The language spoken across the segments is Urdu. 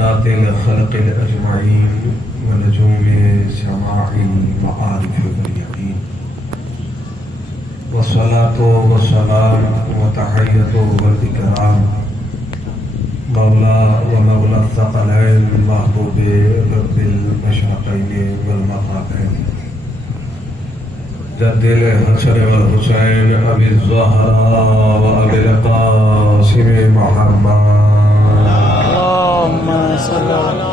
سادات الخلق الأجمعين ونجوم سماع المعارف واليقين، والصلاة والسلام وتحية والإكرام مولا ومولى الثقلين محبوب رب المشرقين والمغربين جد الحسن والحسين أبي الزهراء وأبي القاسم محمد اللهم صل على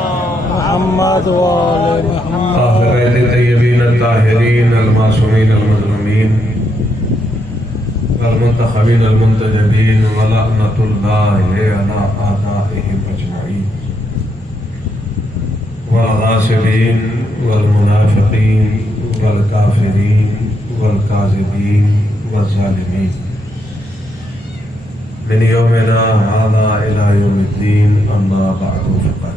محمد وآل محمد أهل بيت الطيبين الطاهرين المعصومين المظلومين المنتخبين المنتجبين ولعنة الله على أعدائهم أجمعين، والغاصبين والمنافقين والكافرين والكاذبين والظالمين من يومنا هذا إلى يوم الدين. أما بعد فقد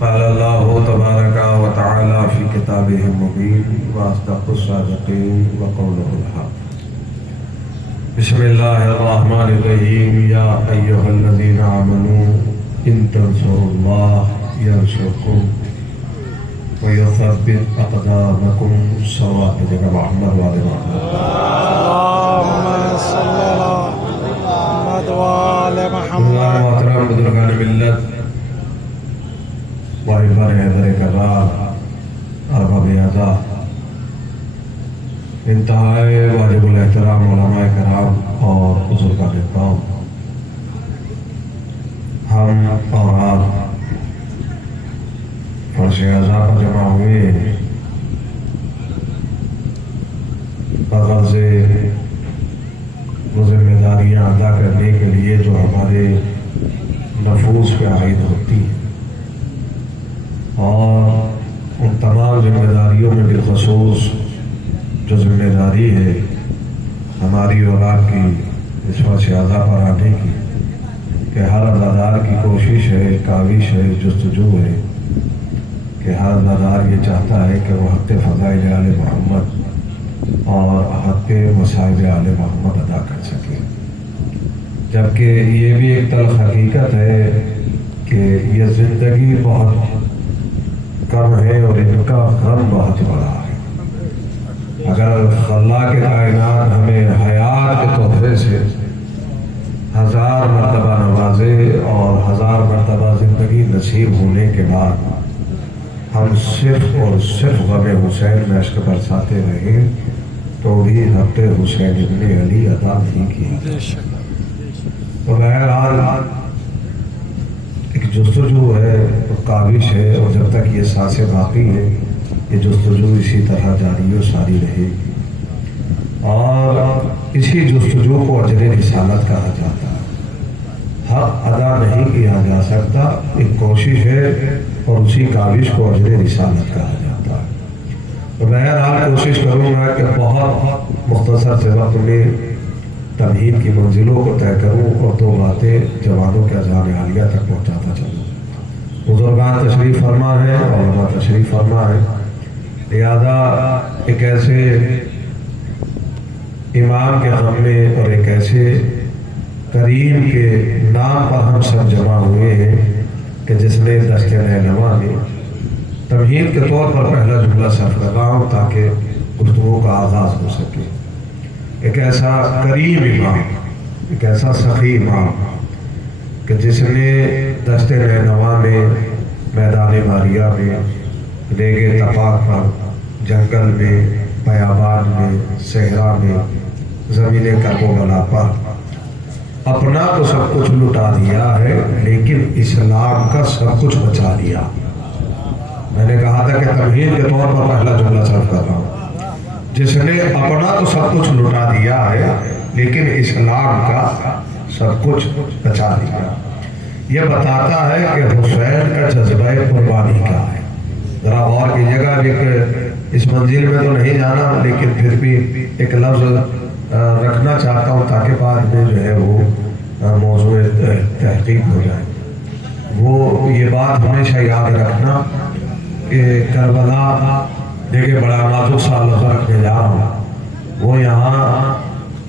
قال الله تبارك وتعالى في كتابه المبين وأصدق الصادقين وقوله الحق. بسم الله الرحمن الرحيم. يا أيها الذين آمنوا إن تنصروا الله ينصركم ويثبت أقدامكم. صلوات جناب محمد وآل محمد. اللهم صل على محمد وآل محمد. محترم بزرگان ملت، واحبان حیدر کرار، ارباب اعزاء، انتہائے واجب الاحترام علماء کرام اور بزرگان قوم، ہم اور آپ فرش اعزاء پر جمع ہوئے بغرض وہ ذمہ داریاں ادا کرنے کے لیے جو ہمارے نفوس پہ عائد ہوتی ہیں، اور ان تمام ذمہ داریوں میں بالخصوص جو ذمہ داری ہے ہماری اولاد کی اس فرش اعزاء پر آنے کی، کہ ہر عزادار کی کوشش ہے، کاوش ہے، جستجو ہے کہ ہر عزادار یہ چاہتا ہے کہ وہ حق فضائل آل محمد اور حق مصائب آل محمد ادا کر سکے، جبکہ یہ بھی ایک تلخ حقیقت ہے کہ یہ زندگی بہت کم ہے اور ان کا غم بہت بڑا ہے۔ اگر خلاق کائنات ہمیں حیات کے تحفے سے 1000 مرتبہ نوازے اور 1000 مرتبہ زندگی نصیب ہونے کے بعد ہم صرف اور صرف غم حسین میں اشک برساتے رہے تو بھی حق حسین ابن علی ادا نہیں کیا۔ تو بہرحال ایک جستجو ہے، کاوش ہے، اور جب تک یہ سانسیں باقی ہے یہ جستجو اسی طرح جاری و ساری رہے گی، اور اسی جستجو کو اجر رسالت کہا جاتا ہے۔ حق ادا نہیں کیا جا سکتا، ایک کوشش ہے، اور اسی کاوش کو اجر رسالت کہا جاتا ہے۔ تو بہرحال کوشش کروں گا کہ بہت مختصر سے وقت میں تمہید کی منزلوں کو طے کروں اور 2 باتیں جوانوں کے اذہان عالیہ تک پہنچاتا چلوں۔ بزرگان تشریف فرما ہے، علماء تشریف فرما ہے، لہذا ایک ایسے امام کے غم میں اور ایک ایسے کریم کے نام پر ہم سب جمع ہوئے ہیں کہ جس نے دشت نینوا میں تمہید کے طور پر پہلا جملہ صرف کر رہا ہوں تاکہ گفتگو کا آغاز ہو سکے۔ ایک ایسا کریم امام، ایک ایسا سخی امام کہ جس نے دشت نینوا میں، میدان ماریہ میں، ریگ تپاک پر، جنگل میں، بیابان میں، صحرا میں، زمین کربلا پر اپنا تو سب کچھ لٹا دیا ہے لیکن اسلام کا سب کچھ بچا دیا۔ میں نے کہا تھا کہ تمہید کے طور پر پہلا جملہ صرف کر رہا ہوں، جس نے اپنا تو سب کچھ لٹا دیا ہے لیکن اسلام کا سب کچھ بچا دیا۔ یہ بتاتا ہے کہ حسین کا جذبہ قربانی کا ہے۔ ذرا غور کیجیے گا، اس منزل میں تو نہیں جانا لیکن پھر بھی ایک لفظ رکھنا چاہتا ہوں تاکہ بعد میں جو ہے وہ موضوع تحقیق ہو جائے۔ وہ یہ بات ہمیشہ یاد رکھنا کہ کربلا دیکھیں بڑا نازک سا لفظ رکھنے جا رہا ہوں، وہ یہاں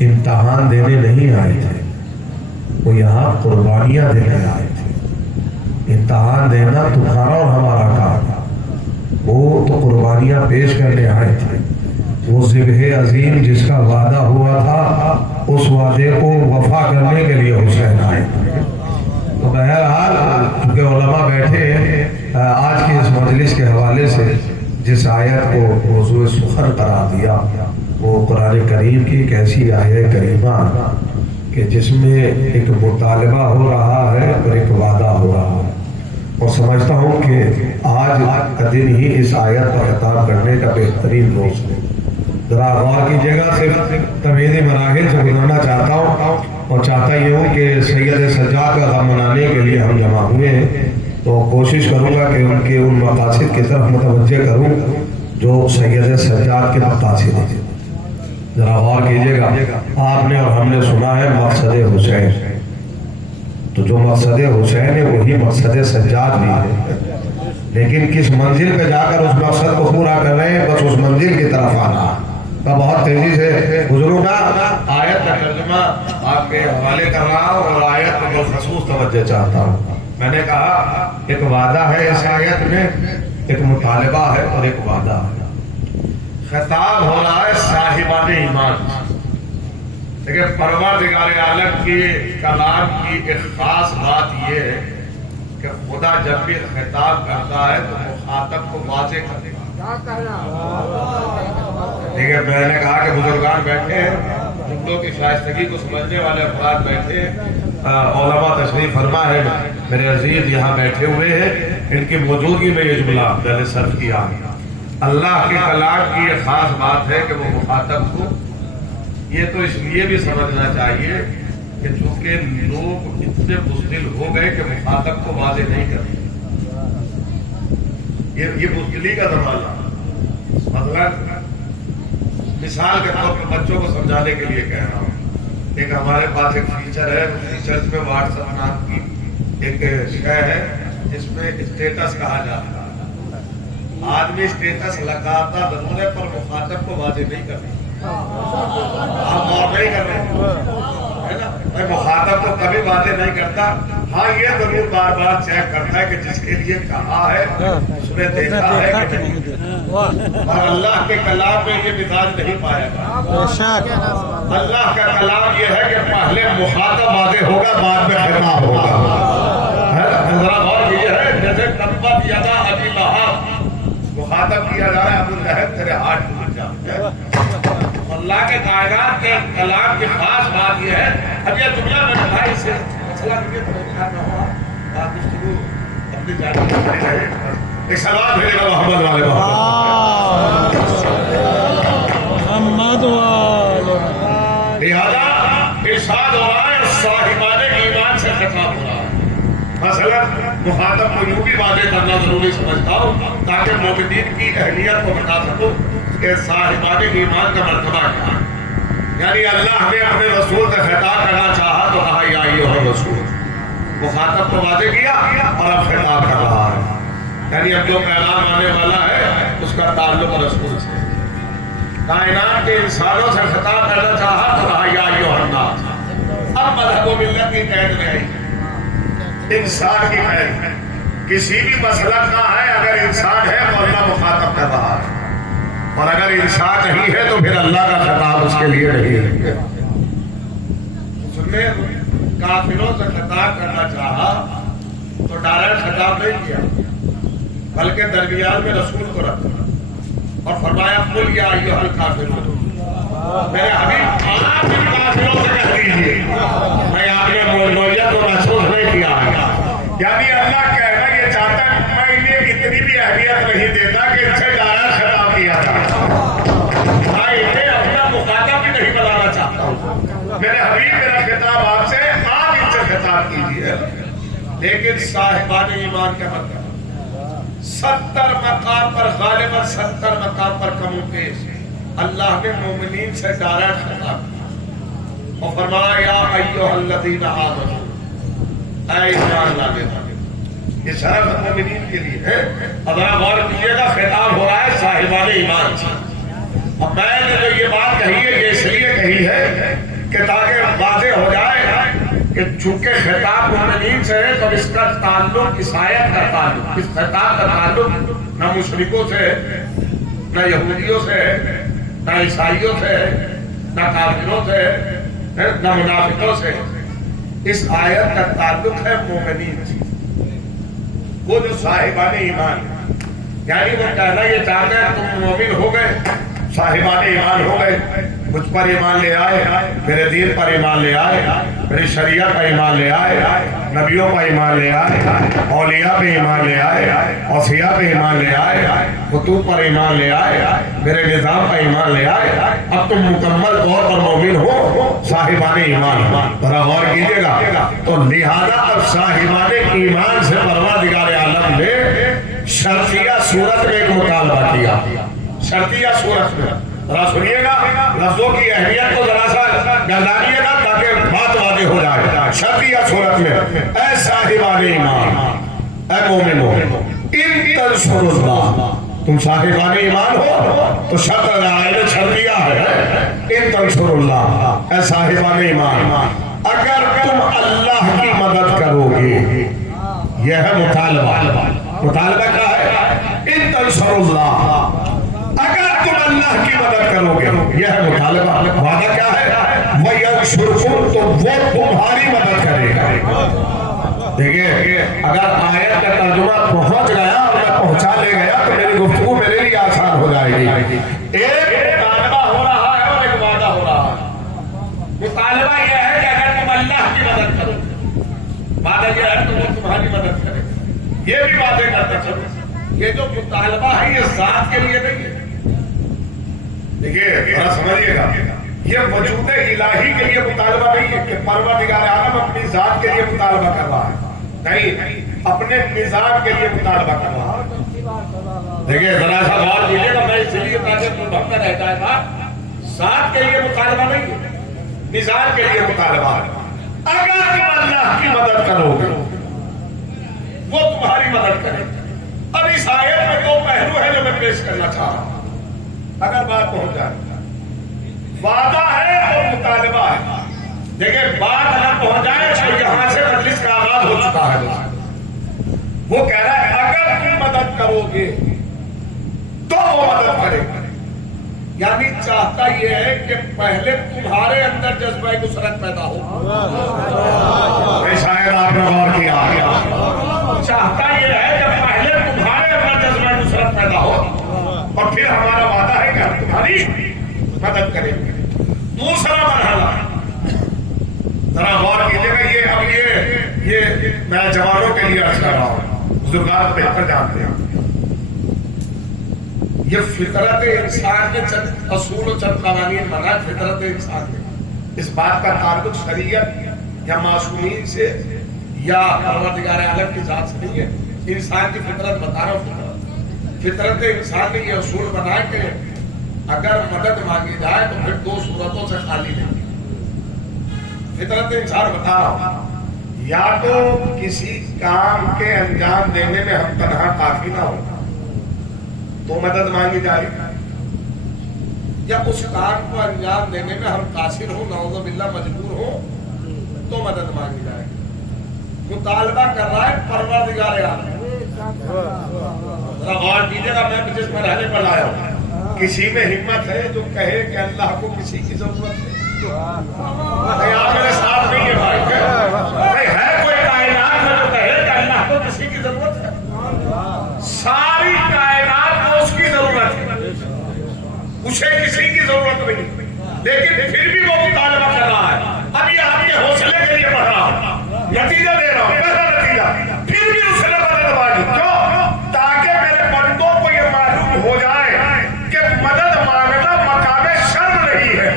امتحان دینے نہیں آئے تھے، وہ یہاں قربانیاں دینے آئے تھے۔ امتحان دینا تمہارا اور ہمارا کام ہے۔ وہ تو قربانیاں پیش کرنے آئے تھے، وہ ذبح عظیم جس کا وعدہ ہوا تھا اس وعدے کو وفا کرنے کے لیے حسین آئے تھے۔ تو بہرحال چونکہ علماء بیٹھے ہیں، آج کی اس مجلس کے حوالے سے جس آیت کو موضوع سخن قرار دیا وہ قرآن کریم کی ایک ایسی آیت کریمہ کہ جس میں ایک مطالبہ ہو رہا ہے اور ایک وعدہ ہو رہا ہے، اور سمجھتا ہوں کہ آج کا دن ہی اس آیت پر خطاب کرنے کا بہترین روز ہے۔ ذرا غور کیجیے گا، صرف تمہیدی مراحل سے گزرنا چاہتا ہوں اور چاہتا یہ ہوں کہ سید سجاد کا غم منانے کے لیے ہم جمع ہوئے ہیں، تو کوشش کروں گا کہ ان کے ان مقاصد کی طرف متوجہ کروں جو سید سجاد کے مقاصد ہیں۔ ذرا غور کیجیے گا، آپ نے اور ہم نے سنا ہے مقصد حسین، تو جو مقصد حسین ہے وہی مقصد سجاد بھی ہے، لیکن کس منزل پہ جا کر اس مقصد کو پورا کر رہے ہیں، بس اس منزل کی طرف آنا۔ میں بہت تیزی سے گزروں گا، آیت کا ترجمہ آپ کے حوالے کر رہا ہوں اور آیت کو بالخصوص توجہ چاہتا ہوں۔ میں نے کہا ایک وعدہ ہے اس آیت میں، ایک مطالبہ ہے اور ایک وعدہ ہے۔ خطاب ہو رہا ہے صاحبان ایمان، لیکن پروردگار عالم کی کلام کی ایک خاص بات یہ ہے کہ خدا جب بھی خطاب کرتا ہے تو مخاطب کو واضح کرے گا۔ دیکھیں میں نے کہا کہ بزرگان بیٹھے ہیں، جملوں کی شائستگی کو سمجھنے والے افراد بیٹھے، علماء تشریف فرما ہے، میرے عزیز یہاں بیٹھے ہوئے ہیں، ان کی موجودگی میں یہ جملہ میں نے صرف کیا۔ اللہ کے کلام کی یہ خاص بات ہے کہ وہ مخاطب کو یہ تو اس لیے بھی سمجھنا چاہیے کہ چونکہ لوگ اتنے بزدل ہو گئے کہ مخاطب کو واضح نہیں کرتے، یہ بزدلی کا زمانہ۔ مثلا مثال کے طور پر بچوں کو سمجھانے کے لیے کہہ رہا ہوں، ایک ہمارے پاس ایک فیچر ہے، فیچرز میں واٹس ایپ نام کی ایک شے ہے جس میں اسٹیٹس کہا جاتا ہے۔ آدمی اسٹیٹس لگاتا ضرور ہے پر مخاطب کو واضح نہیں کرتا۔ آپ غور نہیں کر رہے ہیں نا، میں مخاطب کو کبھی واضح نہیں کرتا، ہاں یہ ضرور بار بار چیک کرتا ہے کہ جس کے لیے کہا ہے اس نے دیکھا ہے کہ نہیں۔ اور اللہ کے کلام میں یہ مزاج نہیں پایا گا۔ اللہ کا کلام یہ ہے کہ پہلے مخاطب واضح ہوگا بعد میں خطاب ہوگا۔ ذرا غور یہ ہے جیسے تبت یدا ابی لہب، مخاطب کیا جا رہا ہے ابو لہب تیرے ہاتھ ٹوٹ جائیں۔ اللہ کے کائنات کے کلام کی خاص بات یہ ہے، اب یہ دنیا میں بھائی سے مسئلہ یہ پریشان نہ ہوا، آپ گفتگو اپنی جانب سے رہے۔ ایک سلام بھیجے گا محمد والے محمد والے، لہذا ارشاد ہو رہا ہے صاحبان ایمان سے خطاب ہو رہا ہے۔ مثلا مخاطب کو یوں بھی واضح کرنا ضروری سمجھتا ہوں تاکہ مومنین کی اہلیت کو بتا سکوں کہ صاحبان ایمان کا مرتبہ کیا ہے۔ یعنی اللہ نے اپنے رسول سے خطاب کرنا چاہا تو کہا یا ایھا الرسول، مخاطب کو واضح کیا اور اب خطاب کر رہا ہے، یعنی اب جو پیغام آنے والا ہے اس کا تعلق رسول سے۔ کائنات کے انسانوں سے خطاب کرنا چاہا تو کہا یا ایھا الناس، اب مذہب و ملت کی قید میں آئی، انسان کی قید۔ کسی بھی مسلک کا ہے، اگر انسان ہے تو اللہ مخاطب کر رہا ہے، اور اگر انسان نہیں ہے تو پھر اللہ کا خطاب اس کے لیے نہیں ہے۔ اس نے کافروں سے خطاب کرنا چاہا تو ڈائریکٹ خطاب نہیں کیا، بلکہ درمیان میں رسول کو رکھا اور فرمایا قل یا ایھا الکافرون، میرے حبیب آپ ان کافروں سے کہہ دیجیے، میں آپ نے مولویت کو محسوس نہیں کیا ہے۔ یعنی اللہ کہنا یہ چاہتا ہے میں انہیں اتنی بھی اہمیت نہیں دیتا کہ ان سے ڈائریکٹ خطاب کیا تھا، میں انہیں اپنا مخاطب بھی نہیں بنانا چاہتا ہوں۔ میرے حبیب میرا خطاب آپ سے، آپ ان سے خطاب کیجیے۔ لیکن صاحبان ایمان کا مطلب 70 مقام پر، غالباً 70 مقام پر کم و بیش اللہ نے مومنین سے ڈائریکٹ خطاب کیا اور فرمایا یا ایھا الذین آمنوا، اے ایمان والے، یہ شرف مومنین کے لیے ہے۔ اب آپ غور کیجیے گا، خطاب ہو رہا ہے صاحبان ایمان سے۔ اب میں نے جو یہ بات کہی ہے یہ اس لیے کہی ہے کہ تاکہ واضح ہو جائے کہ چونکہ خطاب مومنین سے ہے تو اس کا تعلق عیسائیت کا تعلق، اس خطاب کا تعلق نہ مشرکوں سے، نہ یہودیوں سے، نہ عیسائیوں سے، نہ کافروں سے، نہ منافقوں سے، اس آیت کا تعلق ہے مومنین سے، وہ جو صاحبان ایمان، یعنی وہ کہنا یہ چاہتے ہیں تم مومن ہو گئے، صاحبان ایمان ہو گئے، مجھ پر ایمان لے آئے، میرے دین پر ایمان لے آئے، میری شریعت پر ایمان لے آئے، نبیوں پر ایمان لے آئے، اولیاء پہ ایمان لے آئے، اوصیاء پہ ایمان لے آئے، خطوط پر ایمان لے آئے، میرے نظام پر ایمان لے آئے، اب تم مکمل طور پر مومن ہو، صاحبان ایمان، ذرا غور کیجیے گا، تو لہذا اب صاحبان ایمان سے پروردگار عالم نے شرطیہ صورت میں ایک مطالبہ کیا، شرطیہ صورت میں، ذرا سنیے گا لفظوں کی اہمیت کو ذرا سا گردانیے گا تاکہ بات واضح ہو جائے۔ شرطیہ صورت میں اے صاحبان ایمان، اے مومنو، ان تنصروا اللہ، تم صاحبان ایمان ہو تو شرط رعایت شرطیہ ہے، ان تنصروا اللہ، اے صاحبان ایمان اگر تم اللہ کی مدد کرو گے، یہ ہے مطالبہ، مطالبہ کیا ہے؟ ان تنصروا اللہ، اگر تم اللہ کی مدد کرو گے، یہ ہے مطالبہ، وعدہ کیا ہے؟ وَيَنْصُرْكُمْ، تو وہ تمہاری مدد کرے گا۔ دیکھیں اگر آیت کا ترجمہ پہنچ گیا اور میں پہنچا لے گیا تو میری گفتگو میرے لیے آسان ہو جائے گی۔ ایک مطالبہ ہو رہا ہے اور ایک وعدہ ہو رہا ہے۔ مطالبہ یہ ہے کہ اگر تم اللہ کی مدد کرو، وعدہ یہ ہے کہ وہ تمہاری مدد کرے، یہ بھی وعدے کرتا چلو۔ یہ جو مطالبہ ہے یہ ذات کے لیے نہیں ہے، دیکھیے ذرا سمجھیے گا، یہ وجود الہی کے لیے مطالبہ نہیں ہے کہ پروردگار عالم اپنی ذات کے لیے مطالبہ کر رہا ہے، نہیں، اپنے مزاج کے لیے مطالبہ کر رہا ہے۔ دیکھیے ذرا سا غور کیجیے گا، میں اس لیے تاکہ مبہم نہ رہ جائے گا، ذات کے لیے مطالبہ نہیں ہے، مزاج کے لیے مطالبہ ہے۔ اگر تم اللہ کی مدد کرو گے وہ تمہاری مدد کرے۔ اب اس آیت میں دو پہلو ہے جو میں پیش کرنا چاہ رہا ہوں، اگر بات پہنچ جائے، وعدہ ہے اور مطالبہ ہے۔ دیکھیں بات اگر پہنچ جائے تو یہاں سے مجلس کا آغاز ہو چکا ہے، وہ کہہ رہا ہے اگر تم مدد کرو گے تو وہ مدد کرے گا، یعنی چاہتا یہ ہے کہ پہلے تمہارے اندر جذبہ نصرت پیدا ہو۔ شاید آپ نے غور کیا، چاہتا یہ ہے کہ پہلے تمہارے اندر جذبہ نصرت پیدا ہو اور پھر ہمارا وعدہ ہے کہ ہم تمہاری مدد کریں گے۔ دوسرا مرحلہ ذرا غور کیجیے گا، یہ اب یہ میں جوانوں کے لیے عرض کر رہا ہوں، بزرگان بہتر جانتے ہیں، یہ فطرت انسان نے چند اصول و چند قوانین بنائے، فطرت انسان نے، اس بات کا تعلق شریعت یا معصومین سے یا پروردگار عالم کی ذات سے نہیں ہے، انسان کی فطرت بتا رہا ہوں۔ فطرت انسان نے یہ اصول بنایا کہ اگر مدد مانگی جائے تو پھر دو صورتوں سے خالی نہیں۔ فطرت انسان بتا رہا ہوں، یا تو کسی کام کے انجام دینے میں ہم تنہا کافی نہ ہو تو مدد مانگی جائے، یا اس کام کو انجام دینے میں ہم قاصر ہوں، نعوذ باللہ مجبور ہوں تو مدد مانگی جائے۔ مطالبہ کر رہا ہے پروردگار عالم۔ ذرا غور کیجیے گا، میں جس مرحلے پر لایا ہوں، کسی میں ہمت ہے جو کہے کہ اللہ کو کسی کی ضرورت ہے؟ آپ میرے ساتھ نہیں ہے بھائی، ہے کوئی کائنات میں جو کہے کہ اللہ کو کسی کی ضرورت ہے؟ ساری کائنات کو اس کی ضرورت ہے، اسے کسی کی ضرورت نہیں، لیکن پھر بھی وہ مطالبہ کر رہا ہے۔ اب یہ آپ کے حوصلے کے لیے پڑھ رہا ہوں، نتیجہ دے رہا ہوں، پہلا نتیجہ، پھر بھی اس نے مدد مانگی، کیوں؟ تاکہ میرے بندوں کو یہ معلوم ہو جائے کہ مدد مانگنا مقام شرم نہیں ہے۔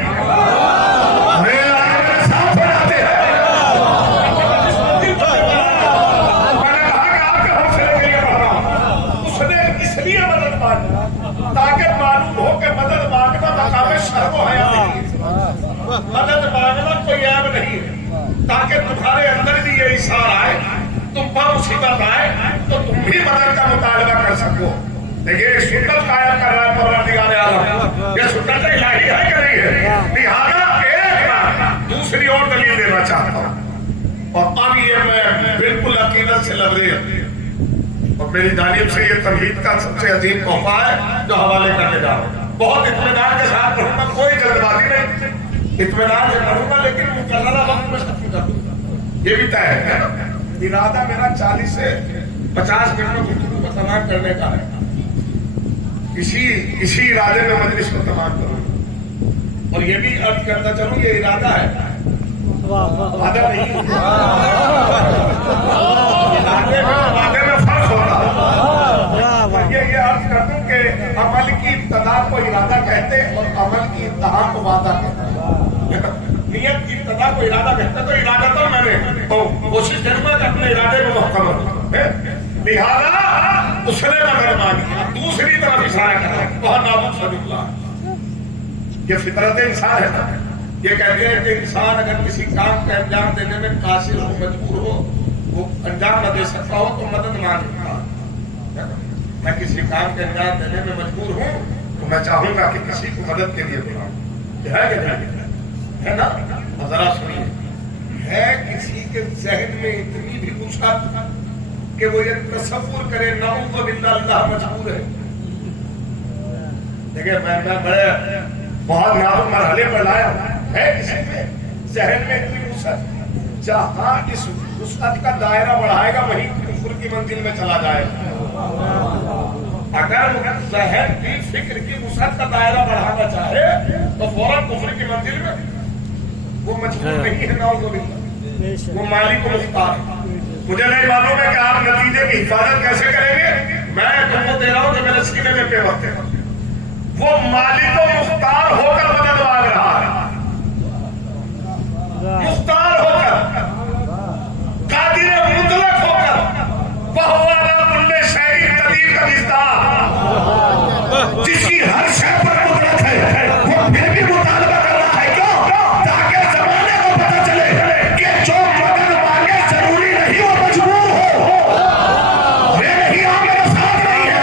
تاکہ معلوم ہو کہ مدد مانگنا مقام شرم و حیا نہیں ہے، مدد مانگنا کوئی عیب نہیں ہے، تاکہ تمہارے اندر بھی یہ احساس آئے، تم پر مصیبت آئے تو تم بھی مدد کا مطالبہ کر سکو۔ دیکھیے سنت قائم کر رہا ہے پروردگار عالم، یہ سنت الہی ہے کہ نہیں ہے؟ لہٰذا ایک بار دوسری اور دلیل دینا چاہتا ہوں، اور اب یہ میں بالکل عقیدت سے لبریز اور میری جانب سے یہ تمہید کا سب سے عظیم تحفہ ہے جو حوالے کرنے جا رہا ہوں. بہت اطمینان کے ساتھ پڑھوں گا, کوئی جلد بازی نہیں, اطمینان سے پڑھوں گا, لیکن مقررہ وقت میں ختم کر دوں گا. یہ بھی طے ہے نا. ارادہ میرا 40 سے 50 منٹ میں گفتگو کو تمام کرنے کا ہے. اسی ارادے میں مجلس کو تمام کروں. اور یہ بھی عرض کرتا چلوں یہ ارادہ ہے, وعدہ نہیں. ارادے میں فرق ہوتا ہے. یہ عرض کر دوں کہ عمل کی ابتدا کو ارادہ کہتے اور عمل کی انتہا کو وعدہ کہتے ہیں. نیت کی ابتدا کو ارادہ کہتے تو ارادہ تو میں نے کوشش کروں گا کہ اپنے ارادے میں محکم ہوں. لہذا اس نے مگر مانی. دوسری طرف اشارہ کرا بہت نابود صدق. یہ فطرت انسان ہے. یہ کہتے ہیں کہ انسان اگر کسی کام کا انجام دینے میں قاصر ہو, مجبور ہو, وہ انجام نہ دے سکتا ہو تو مدد مانگتا. میں کسی کام کے انجام دینے میں مجبور ہوں تو میں چاہوں گا کہ کسی کو مدد کے لیے بلاؤں. ہے نا. ذرا سنیے, ہے کسی کے ذہن میں اتنی بھی وسعت کہ وہ یہ تصور کرے نعوذ باللہ اللہ مجبور ہے. دیکھیں میں بڑے بہت نازک مرحلے پر لایا ہوں. ہے کسی کے ذہن میں اتنی وسعت جہاں اس وسعت کا دائرہ بڑھائے گا وہیں کفر کی منزل میں چلا جائے گا. اگر ذہن کی فکر کی وسعت کا دائرہ بڑھانا چاہے تو فوراً کفر کی منزل میں وہ مجبور نہیں ہے. نعوذ باللہ وہ مالک و مختار ہے. مجھے نہیں معلوم ہے کہ آپ نتیجے کی حفاظت کیسے کریں گے. میں تم کو دے رہا ہوں کہ میرے سینے میں پہ وقت ہے. وہ مالک و مختار ہو کر مدد مانگ رہا ہے. مختار ہو کر, قادر مطلق ہو کر, وَهُوَ عَلَىٰ كُلِّ شَيْءٍ قَدِيرٌ جس کی ہر شے پر قدرت ہے, وہ پھر بھی مطالبہ کر رہا ہے. کیوں؟ تاکہ زمانے کو پتہ چلے کہ جو مدد مانگے ضروری نہیں وہ مجبور ہو. یہ نہیں آپ میرے ساتھ نہیں ہے.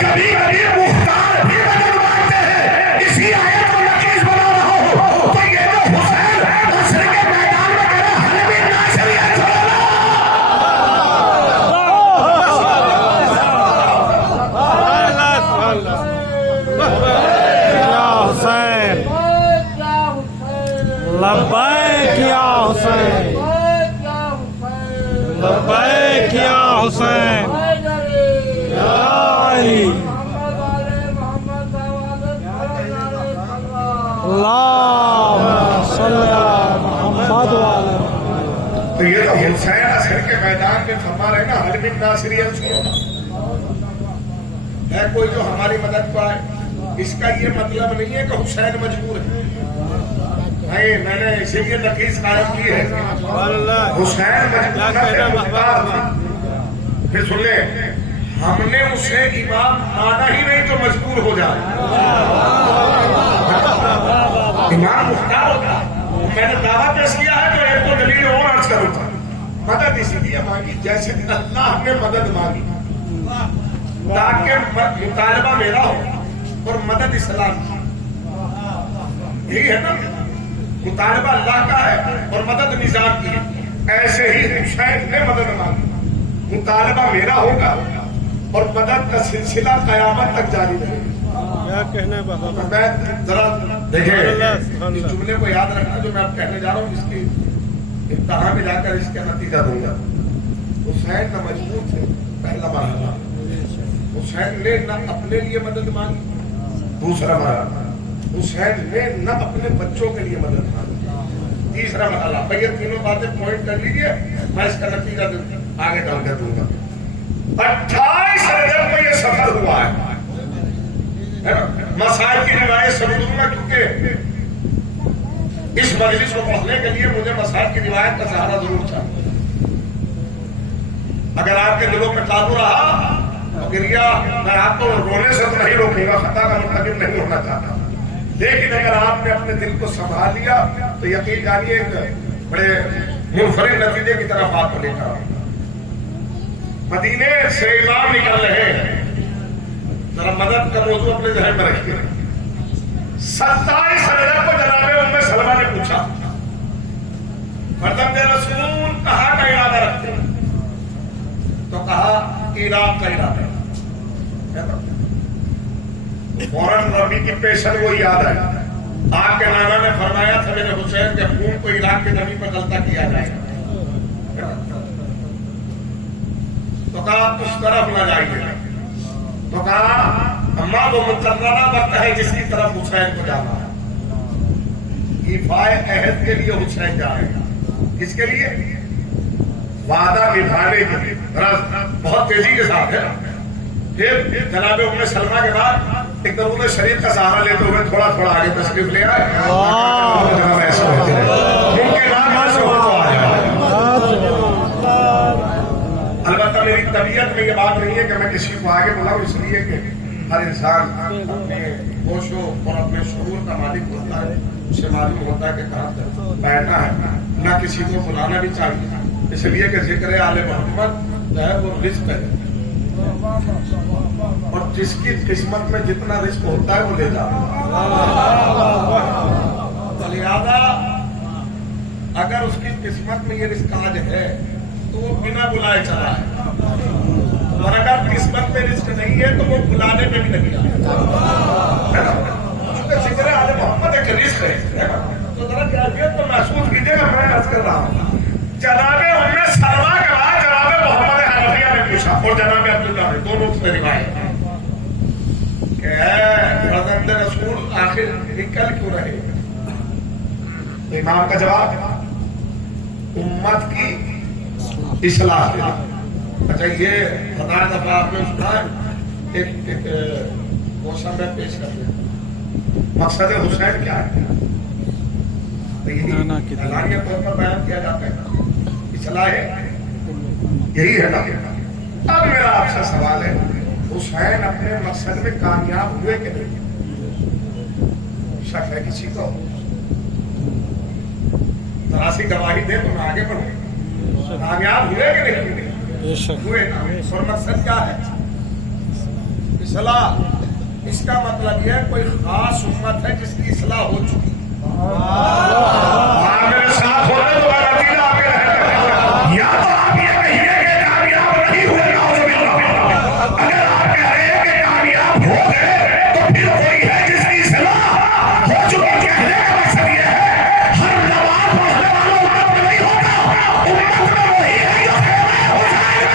کبھی کبھی مختار بھی مدد مانگتے ہیں. اسی آیت کو نقیص بنا رہا ہوں. تو یہ جو حسین حشر کے میدان میں میرا حلبی ناصری ہے چھوڑا. لبیک یا حسین, لبیک یا حسین, یا علی اللہم صلی علی محمد وعلی. تو یہ تو حسین عصر کے میدان میں فرما رہے نا حلبی ناصری ہے کوئی جو ہماری مدد کو آئے. اس کا یہ مطلب نہیں ہے کہ حسین مجبور ہے. نہیں, میں نے اسی لیے نقیص قائم کی ہے. حسین مختار تھا. پھر سن لیں, ہم نے اسے امام مانا ہی نہیں جو مجبور ہو جائے. امام مختار ہوتا. میں نے دعویٰ پیش کیا ہے تو ایک کو دلیل اور عرض کروں گا. مدد اسی لیے مانگی جیسے اللہ نے مدد مانگی تاکہ مطالبہ میرا ہو اور مدد اسلام کی. یہی ہے نا, مطالبہ اللہ کا ہے اور مدد نظام کی ہے. ایسے ہی حسین نے مدد مانگی, مطالبہ میرا ہوگا اور مدد کا سلسلہ قیامت تک جاری رہے گا. میں ذرا دیکھیں اس جملے کو یاد رکھنا جو میں اب کہنے جا رہا ہوں. اس کی امتحان میں جا کر اس کا نتیجہ دوں گا. حسین نہ مجبور تھے, پہلا مرحلہ. حسین نے نہ اپنے لیے مدد مانگی. دوسرا مرحلہ, حسین نے نہ اپنے بچوں کے لیے مدد مانگی. تیسرا مرحلہ. بھئی یہ تینوں باتیں پوائنٹ کر لیجئے, میں اس کا نتیجہ آگے ڈال کر دوں گا. 28 رجب کو یہ سفر ہوا ہے. مسائل کی روایت سمجھ دوں گا کیونکہ اس مجلس کو پڑھنے کے لیے مجھے مسائل کی روایت کا سہارا ضرور چاہیے. اگر آپ کے دلوں میں قابو رہا گریا, میں آپ کو رونے سے تو نہیں روکوں گا, خطا کا مرتکب نہیں ہونا چاہتا. لیکن اگر آپ نے اپنے دل کو سنبھال لیا تو یقین جانیے ایک بڑے منفرد نتیجے کی طرف آپ کو لے کر آؤں. مدینے سے امام نکل رہے ہیں. ذرا مدد کا موضوع اپنے ذہن میں رکھیے. 27 رجب کو جناب ام سلمہ نے پوچھا فرزند رسول کہاں کا ارادہ رکھتے ہیں؟ تو کہا عراق کا ارادہ. فوراً ربی کی پیشن وہ یاد آئی. آپ کے نانا نے فرمایا تھا میرے حسین کے خون کو عراق کی زمین پر غلطہ کیا جائے گا. تو کہا اس طرف نہ جائیے. تو کہا اما وہ مقررہ وقت ہے جس کی طرف حسین کو جانا ہے. ایفائے عہد کے لیے حسین جا رہے ہیں. کس کے لیے؟ وعدہ نبھانے کے لیے. بہت تیزی کے ساتھ ہے. پھر جناب ام سلمہ کے بعد ایک درود شریف کا سہارا لیتے ہوئے تھوڑا تھوڑا آگے تشریف لے آئے. البتہ میری طبیعت میں یہ بات نہیں ہے کہ میں کسی کو آگے بلاؤں، اس لیے کہ ہر انسان اپنے ہوش اور اپنے شعور کا مالک ہوتا ہے. اسے معلوم ہوتا ہے کہ کہاں بیٹھا ہے. نہ کسی کو بلانا بھی چاہیے، اس لیے کہ ذکر آل محمد جو ہے وہ رزق ہے، اور جس کی قسمت میں جتنا رزق ہوتا ہے وہ لے جاتا ہے. لہٰذا اگر اس کی قسمت میں یہ رزق آج ہے تو وہ بنا بلائے چلا ہے، اور اگر قسمت میں رزق نہیں ہے تو وہ بلانے میں بھی نہیں آیا. چونکہ ذکر آل محمد ایک رزق ہے تو ذرا کیفیت تو محسوس کیجیے گا. میں عرض کر رہا ہوں جناب ام سلمہ کے بعد جناب محمد حنفیہ نے پوچھا اور جناب عبداللہ نے، دونوں میں روایت کہ اے فرزند رسول آخر نکل کیوں رہے؟ امام کا جواب امت کی اصلاح کے لیے. اچھا یہ ہزار دفعہ آپ نے سنا ہے، ایک موسم میں پیش کر دیا. مقصد حسین کیا ہے؟ اعلانیہ طور پر بیان کیا جاتا ہے اصلاح ہے، یہی ہے نا. اب میرا آپ سے سوال ہے، حسین اپنے مقصد میں کامیاب ہوئے کہ نہیں؟ شک ہے کسی کو؟ ذرا سی گواہی دے تو میں آگے بڑھوں. کامیاب ہوئے کہ نہیں ہوئے؟ اور مقصد کیا ہے؟ اصلاح. اس کا مطلب یہ کوئی خاص امت ہے جس کی اصلاح ہو چکی. میرے ساتھ ہونے تو نتیجہ آپ کے رہے، یا تو آپ یہ کہیے کہ کامیاب نہیں ہوئے، اگر آپ کہہ رہے ہیں کہ کامیاب ہو گئے تو پھر کوئی ہے جس کی اصلاح ہو چکی. کہنے کا مقصد یہ ہے ہر نماز پڑھنے والوں امت میں نہیں ہوگا، امت میں وہی ہے جو خیمہ ہو جائے گا.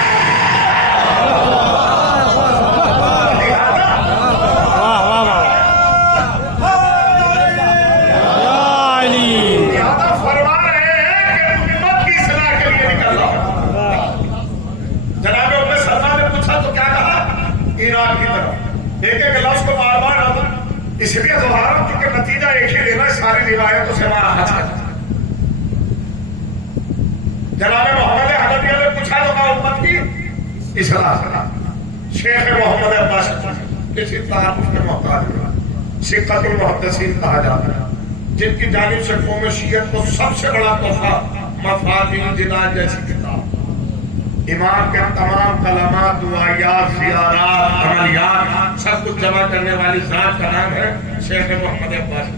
ایک ایک لفظ کو بار بار اس لیے دوہرا ہوں کیونکہ نتیجہ ایک ہی لینا ساری روایتوں سے ماخذ ہے. جناب محمد حنفیہ نے پوچھا تو کہا امت کی اصلاح. شیخ محمد عباس کسی تعارف کے محتاج ہوا، سکۃ المحدثین کہا جاتا ہے، جن کی جانب سے قوم شیعہ کو سب سے بڑا تحفہ مفاتیح الجنان جیسی کتاب. امام کے تمام کلمات، دعائیات، زیارات، عملیات سب کچھ جمع کرنے والی ذات کا نام ہے شیخ محمد عباس.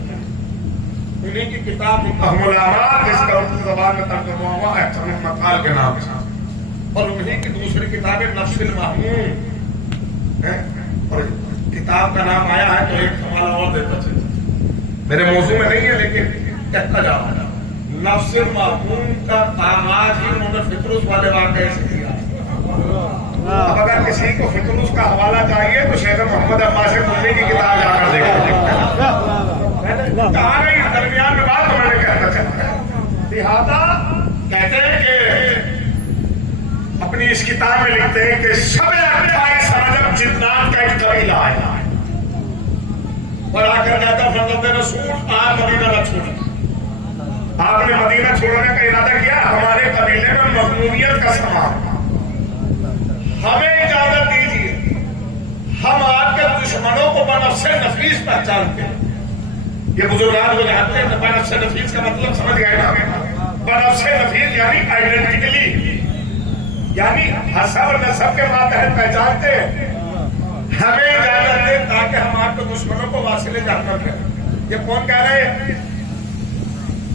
انہیں کی کتاب متهم الاعمال جس کا اردو زبان میں ترجمہ ہوا احسن المقال کے نام سے، اور انہیں کی دوسری کتاب نفس المحموم ہے. اور کتاب کا نام آیا ہے تو ایک حوالہ اور دیتا چلے، میرے موضوع میں نہیں ہے لیکن کہتا جا رہا ہے. نفس المحموم کا آغاز ہی انہوں نے فطرس والے واقعے سے کیا. اب اگر کسی کو فطرس کا حوالہ چاہیے تو شیخ محمد عباس ملی کی کتاب جا کر دیکھا. کہا نہیں درمیان میں بات تو میں نے کہتا چلتا ہے. لہٰذا کہتے ہیں کہ اپنی اس کتاب میں لکھتے ہیں کہ سب سرجم جنات کا ایک قبیلہ آیا اور آ کر کہتا فرزند رسول آپ مدینہ نہ چھوڑیں. آپ نے مدینہ چھوڑنے کا ارادہ کیا، ہمارے قبیلے میں مظلومیت کا سامان، ہمیں اجازت دیجیے، ہم آپ کے دشمنوں کو بنفس نفیس پہچانتے ہیں. یہ بزرگان کو جانتے ہیں بنفس نفیس کا مطلب سمجھ گئے نا؟ بنفس نفیس یعنی آئیڈینٹیکلی، یعنی حسب نسب کے ماتحت پہچانتے ہیں. ہمیں اجازت دیں تاکہ ہم آپ کے دشمنوں کو واصل جہنم کریں. یہ کون کہہ رہے ہیں؟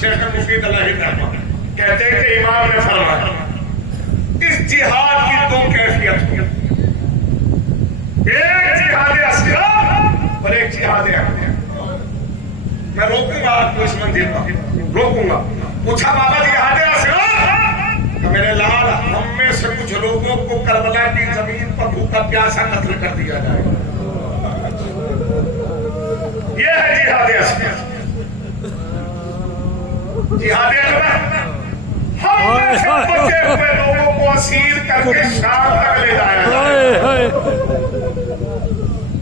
شیخ مفید علیہ الرحمہ کہتے ہیں کہ امام نے فرمایا اس جہاد کی دو کیفیت ہوئی، ایک جہاد اصغر اور ایک جہاد اکبر۔ میں روکوں گا آپ کو اس منزل پر، روکوں گا۔ پوچھا بابا جہاد اصغر، تو میرے لال ہم میں سے کچھ لوگوں کو کربلا کی زمین پر بھوکا پیاسا قتل کر دیا جائے، یہ ہے جہاد اصغر۔ جہاد اکبر ہم میں سے بچے ہوئے لوگوں کو اسیر کر کے شام تک لے جایا جائے،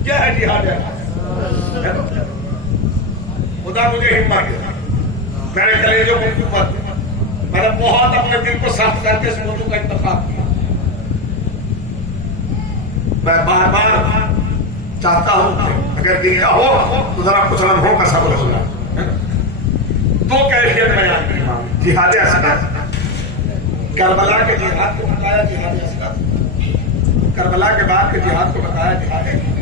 یہ ہے جہاد اکبر۔ خدا مجھے ہمت دے، میرے کلیجوں کو قوت دے۔ میں نے بہت اپنے دل کو سخت کر کے اس موضوع کا انتخاب کیا۔ میں بار بار چاہتا ہوں کہ اگر دیا ہو تو ذرا کچھ لمحوں کا صبر ہوگا۔ دو کیفیت بیان کی، جہاد اصغر، کربلا کے جہاد کو بتایا جہاد اصغر، کربلا کے بعد کے جہاد کو بتایا جہاد اکبر۔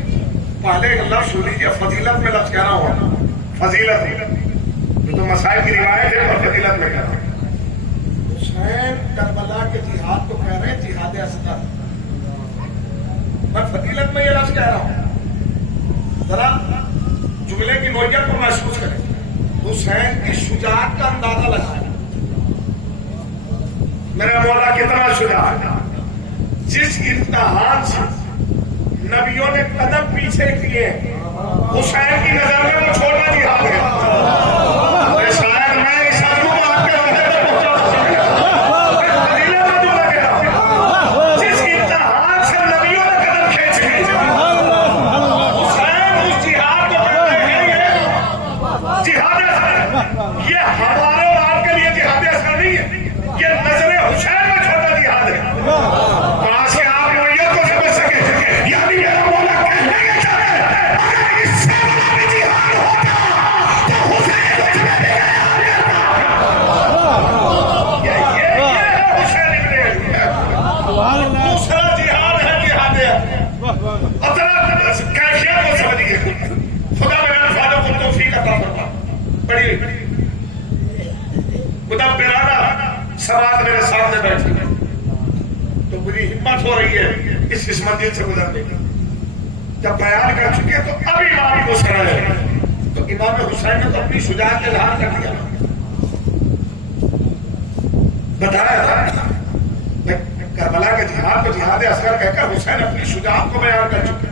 پہلے ایک لفظ سن لیجیے، فضیلت میں لفظ کہہ رہا ہوں، فضیلت جو تو مسائل کی روایت ہے اور فضیلت میں کہہ رہا ہوں۔ حسین کربلا کے جہاد کو کہہ رہے ہیں جہاد اصغر، میں فضیلت میں یہ لفظ کہہ رہا ہوں۔ ذرا جملے کی نوعیت کو محسوس کریں، حسین کی شجاعت کا اندازہ لگائیں۔ میرا مولا کتنا شجاع، جس امتحان سے نبیوں نے قدم پیچھے کیے حسین کی نظر میں وہ چھوٹا جہاد ہے۔ شاید میں اس آدمی کو آپ کے وحدے پر پہنچا، جس امتحان سے نبیوں نے قدم کھینچ لیے حسین اس جہاد کو کہتے ہیں یہ جہاد اصغر۔ یہ ہمارے اور آپ کے لیے جہاد اصغر نہیں ہے، یہ نظر حسین میں چھوٹا جہاد ہے۔ وہاں سے آپ نوعیت کو سمجھ سکے، یعنی میرا مولا کہنے کے چاہے اگر اس سے بڑا بھی جہاد ہوتا تو حسین کو جمع بھی یہ ہے حسین ابن علی۔ دوسرا جہاد ہے جہاد اصغر، کیفیت کو سمجھیے۔ خدا میرے الفاظ کو توفیق عطا فرما۔ پڑھیے، مدبرانہ سماعت میرے سامنے بیٹھی ہے تو مجھے ہمت ہو رہی ہے اس منزل سے گزرنے کی۔ جب بیان کر چکے تو اب امام کو سنائے، تو امام حسین نے تو اپنی شجاعت کا اظہار کر دیا، بتایا تھا کربلا کے جہاد کو جہاد اصغر کہہ کر حسین اپنی شجاعت کو بیان کر چکے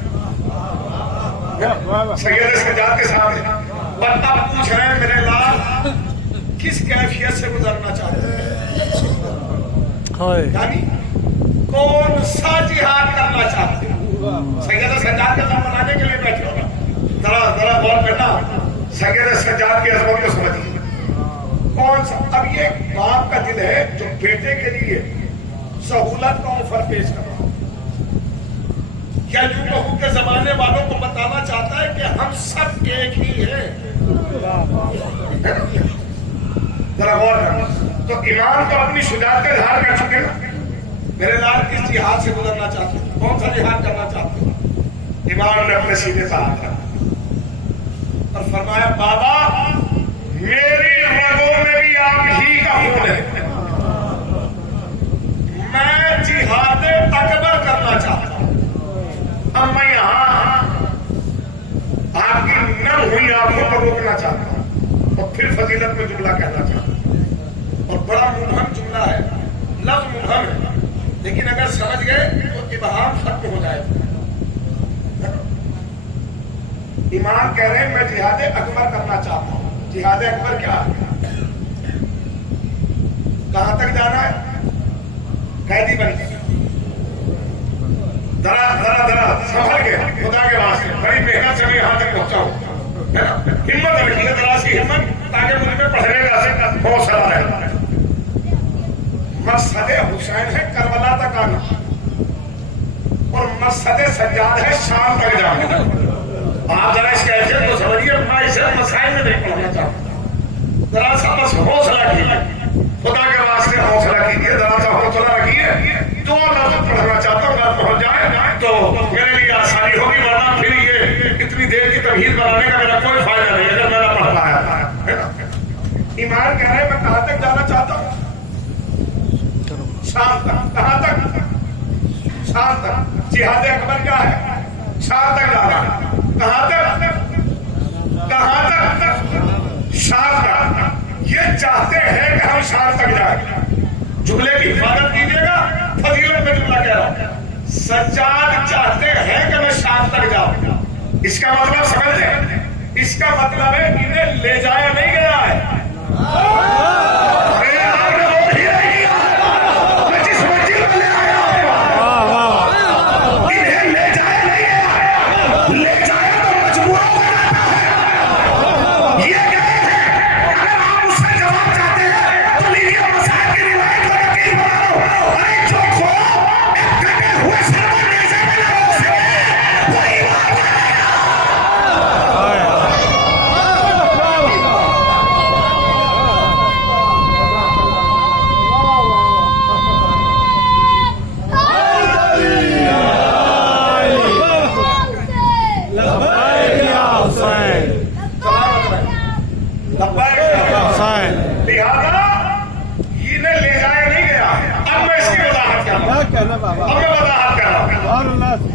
سید سجاد کے سامنے۔ بندہ پوچھ رہے ہیں میرے لال کس کیفیت سے گزرنا چاہتے ہیں، یعنی کون سا جہاد کرنا چاہتے ہیں۔ سید سجاد کا نام بنانے کے لیے بیٹھے ہونا، ذرا غور کرنا، سید سجاد کی عظمت کو سمجھیے۔ کون سا، اب یہ باپ کا دل ہے جو بیٹے کے لیے سہولت کا آفر پیش کر رہا، کیا یوں بہو کے زمانے والوں کو بتانا چاہتا ہے کہ ہم سب ایک ہی ہیں۔ ذرا غور کرنا، تو امام تو اپنی شجاعت کا اظہار کر چکے نا، میرے لال کس جہاد سے گزرنا چاہتے ہیں، کون سا جہاد کرنا چاہتے ہیں۔ امام نے اپنے سینے سے ہاتھ رکھا اور فرمایا بابا میری رگوں میں بھی آپ ہی کا خون ہے، میں جہاد اکبر کرنا چاہتا ہوں۔ اب میں یہاں آپ کی نم ہوئی آنکھوں کو روکنا چاہتا ہوں اور پھر فضیلت میں جملہ کہنا چاہتا ہوں، اور بڑا مبہم جملہ ہے، لفظ مبہم ہے، لیکن اگر سمجھ گئے تو ابہام ختم ہو جائے گا۔ امام کہہ رہے ہیں میں جہاد اکبر کرنا چاہتا ہوں۔ جہاد اکبر کیا ہے، کہاں تک جانا ہے، قیدی بن کے ذرا سنبھل کے خدا کے واسطے بڑی محنت سے میں یہاں تک پہنچا ہوں، ہے نا، ہمت رکھیے ذرا سی ہمت، تاکہ مجھ میں پڑھنے کا حوصلہ رہے۔ مقصد حسین ہے کربلا تک آنا اور مقصد سجاد ہے شام تک جانا۔ آپ ذرا اس کیفیت کو سمجھیے، میں اسے مسائل میں نہیں پڑھنا چاہتا، ذرا سا بس حوصلہ کیجیے، خدا کے واسطے حوصلہ کیجیے، ذرا سا حوصلہ رکھیے۔ دو لفظ پڑھنا چاہتا ہوں، اگر پہنچ جائے تو میرے لیے آسانی ہوگی، ورنہ پھر یہ اتنی دیر کی تمہید بنانے کا میرا کوئی فائدہ نہیں اگر میں نہ پڑھ پایا، ہے نا۔ ایمان کہہ رہے ہیں میں کہاں تک جانا چاہتا ہوں؟ شام تک. کہاں تک؟ شام تک. جہاد اکبر کیا ہے؟ شام تک جا رہا ہے. کہاں تک؟ کہاں تک؟ شام تک. یہ چاہتے ہیں کہ ہم شام تک جائیں. جملے کی حفاظت کیجیے گا، فضیلت میں جملہ کہہ رہا ہوں. سجاد چاہتے ہیں کہ میں شام تک جاؤں. اس کا مطلب سمجھ لیں، اس کا مطلب ہے انہیں لے جایا نہیں گیا ہے.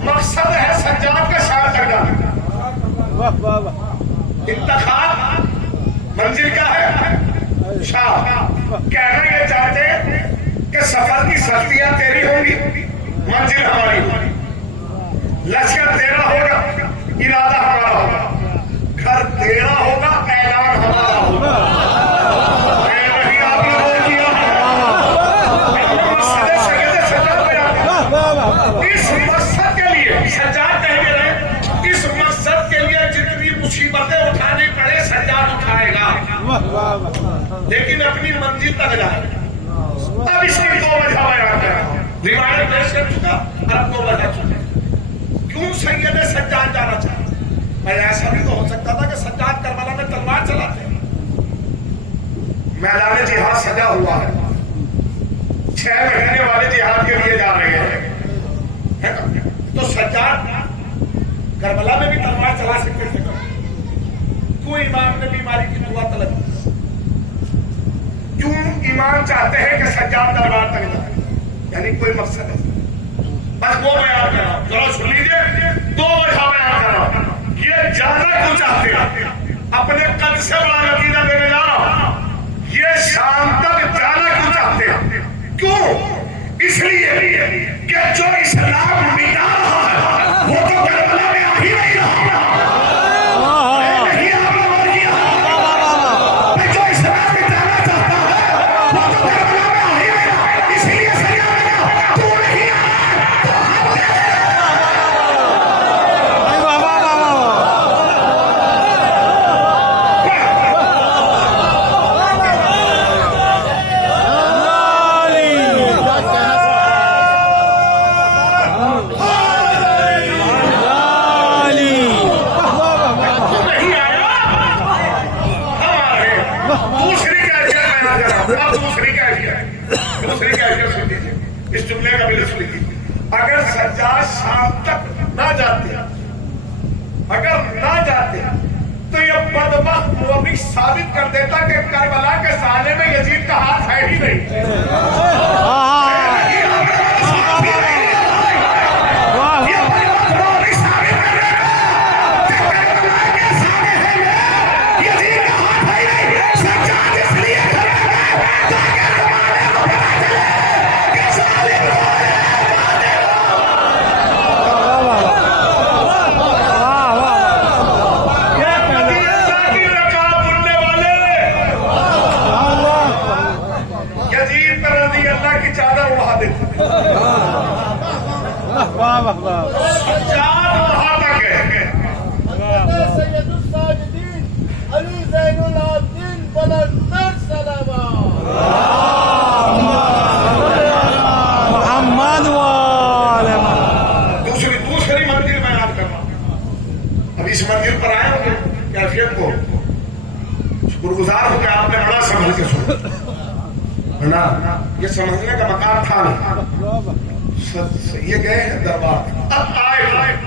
مقصد ہے سجاد کا شام تک جانا. انتخاب منزل کا ہے شام. کہنا یہ چاہتے کہ سفر کی سختیاں تیری ہوں گی، منزل ہماری ہوگی. لشکر تیرا ہوگا، ارادہ ہمارا ہوگا. گھر تیرا ہوگا، اعلان ہمارا ہوگا. اس مقصد کے لیے سجاد کہیں گے رہے، اس مقصد کے لیے جتنی مصیبتیں اٹھانی پڑے سجاد اٹھائے گا، لیکن اپنی منزل تک جائے گا. اب اس کی 2 وجہ بیان کر رہا ہوں. روایت پیش کر چکا، اب 2 وجہ چکا کیوں سید سجاد جانا چاہتا. میں ایسا بھی تو ہو سکتا تھا کہ سجاد کربلا میں تلوار چلاتے ہیں. میدان جہاد سجا ہوا ہے، 6 مہینے والے جہاد کے لیے جا رہے ہیں. تو سجاد کربلا میں بھی تلوار چلا سکتے تھے. کیوں امام نے بیماری کی دعا طلب کی؟ کیوں امام چاہتے ہیں کہ سجاد دربار تک جائے؟ یعنی کوئی مقصد ہے. بس وہ بیان کر رہا ہوں، ذرا سن لیجیے. 2 وجہ بیان کر رہا ہوں. یہ جانا کیوں چاہتے ہیں؟ اپنے قد سے بڑا نتیجہ دینے جا رہا ہوں. یہ شام تک جانا کیوں چاہتے ہیں؟ کیوں؟ اس لیے کہ جو اسلام مٹا رہا ہے وہ تو کربلا میں آ ہی نہیں رہا. جو اسلام مٹانا چاہتا ہے وہ تو کربلا میں آ ہی نہیں رہا. اس لیے سجاد تو نہیں اس جملے کا بھی لفظ لکھیے. اگر سجاد شام تک نہ جاتے، اگر نہ جاتے تو یہ بدبخت مومن ثابت کر دیتا کہ کربلا کے سالے میں یزید کا ہاتھ ہے ہی نہیں. اس منزل پر آئے ہوں گے کیفیت کو شکر گزار ہو کہ آپ نے بڑا سنبھل کے سنا. یہ سمجھنے کا مقام تھا نہیں. یہ گئے ہیں دربار. اب آئے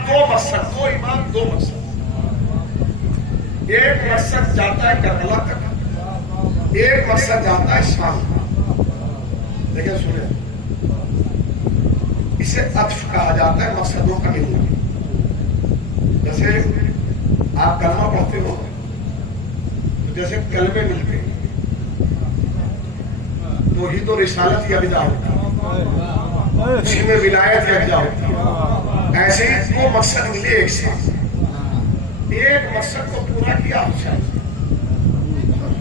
2 مقصد، 2 ایمان 2 مقصد. ایک مقصد جاتا ہے کربلا تک، ایک مقصد جاتا ہے شام کا، لیکن سنیں اسے عطف کہا جاتا ہے مقصدوں کا علم. جیسے آپ کلمہ پڑھتے ہو تو جیسے کلمے ملتے ہیں توحید و رسالت یا بدعہ ہوتا ہے، اسی میں ولایت یا بدعہ ہوتی ہے. ایسے ہی دو مقصد ملے ایک ساتھ، ایک مقصد کو پورا کیا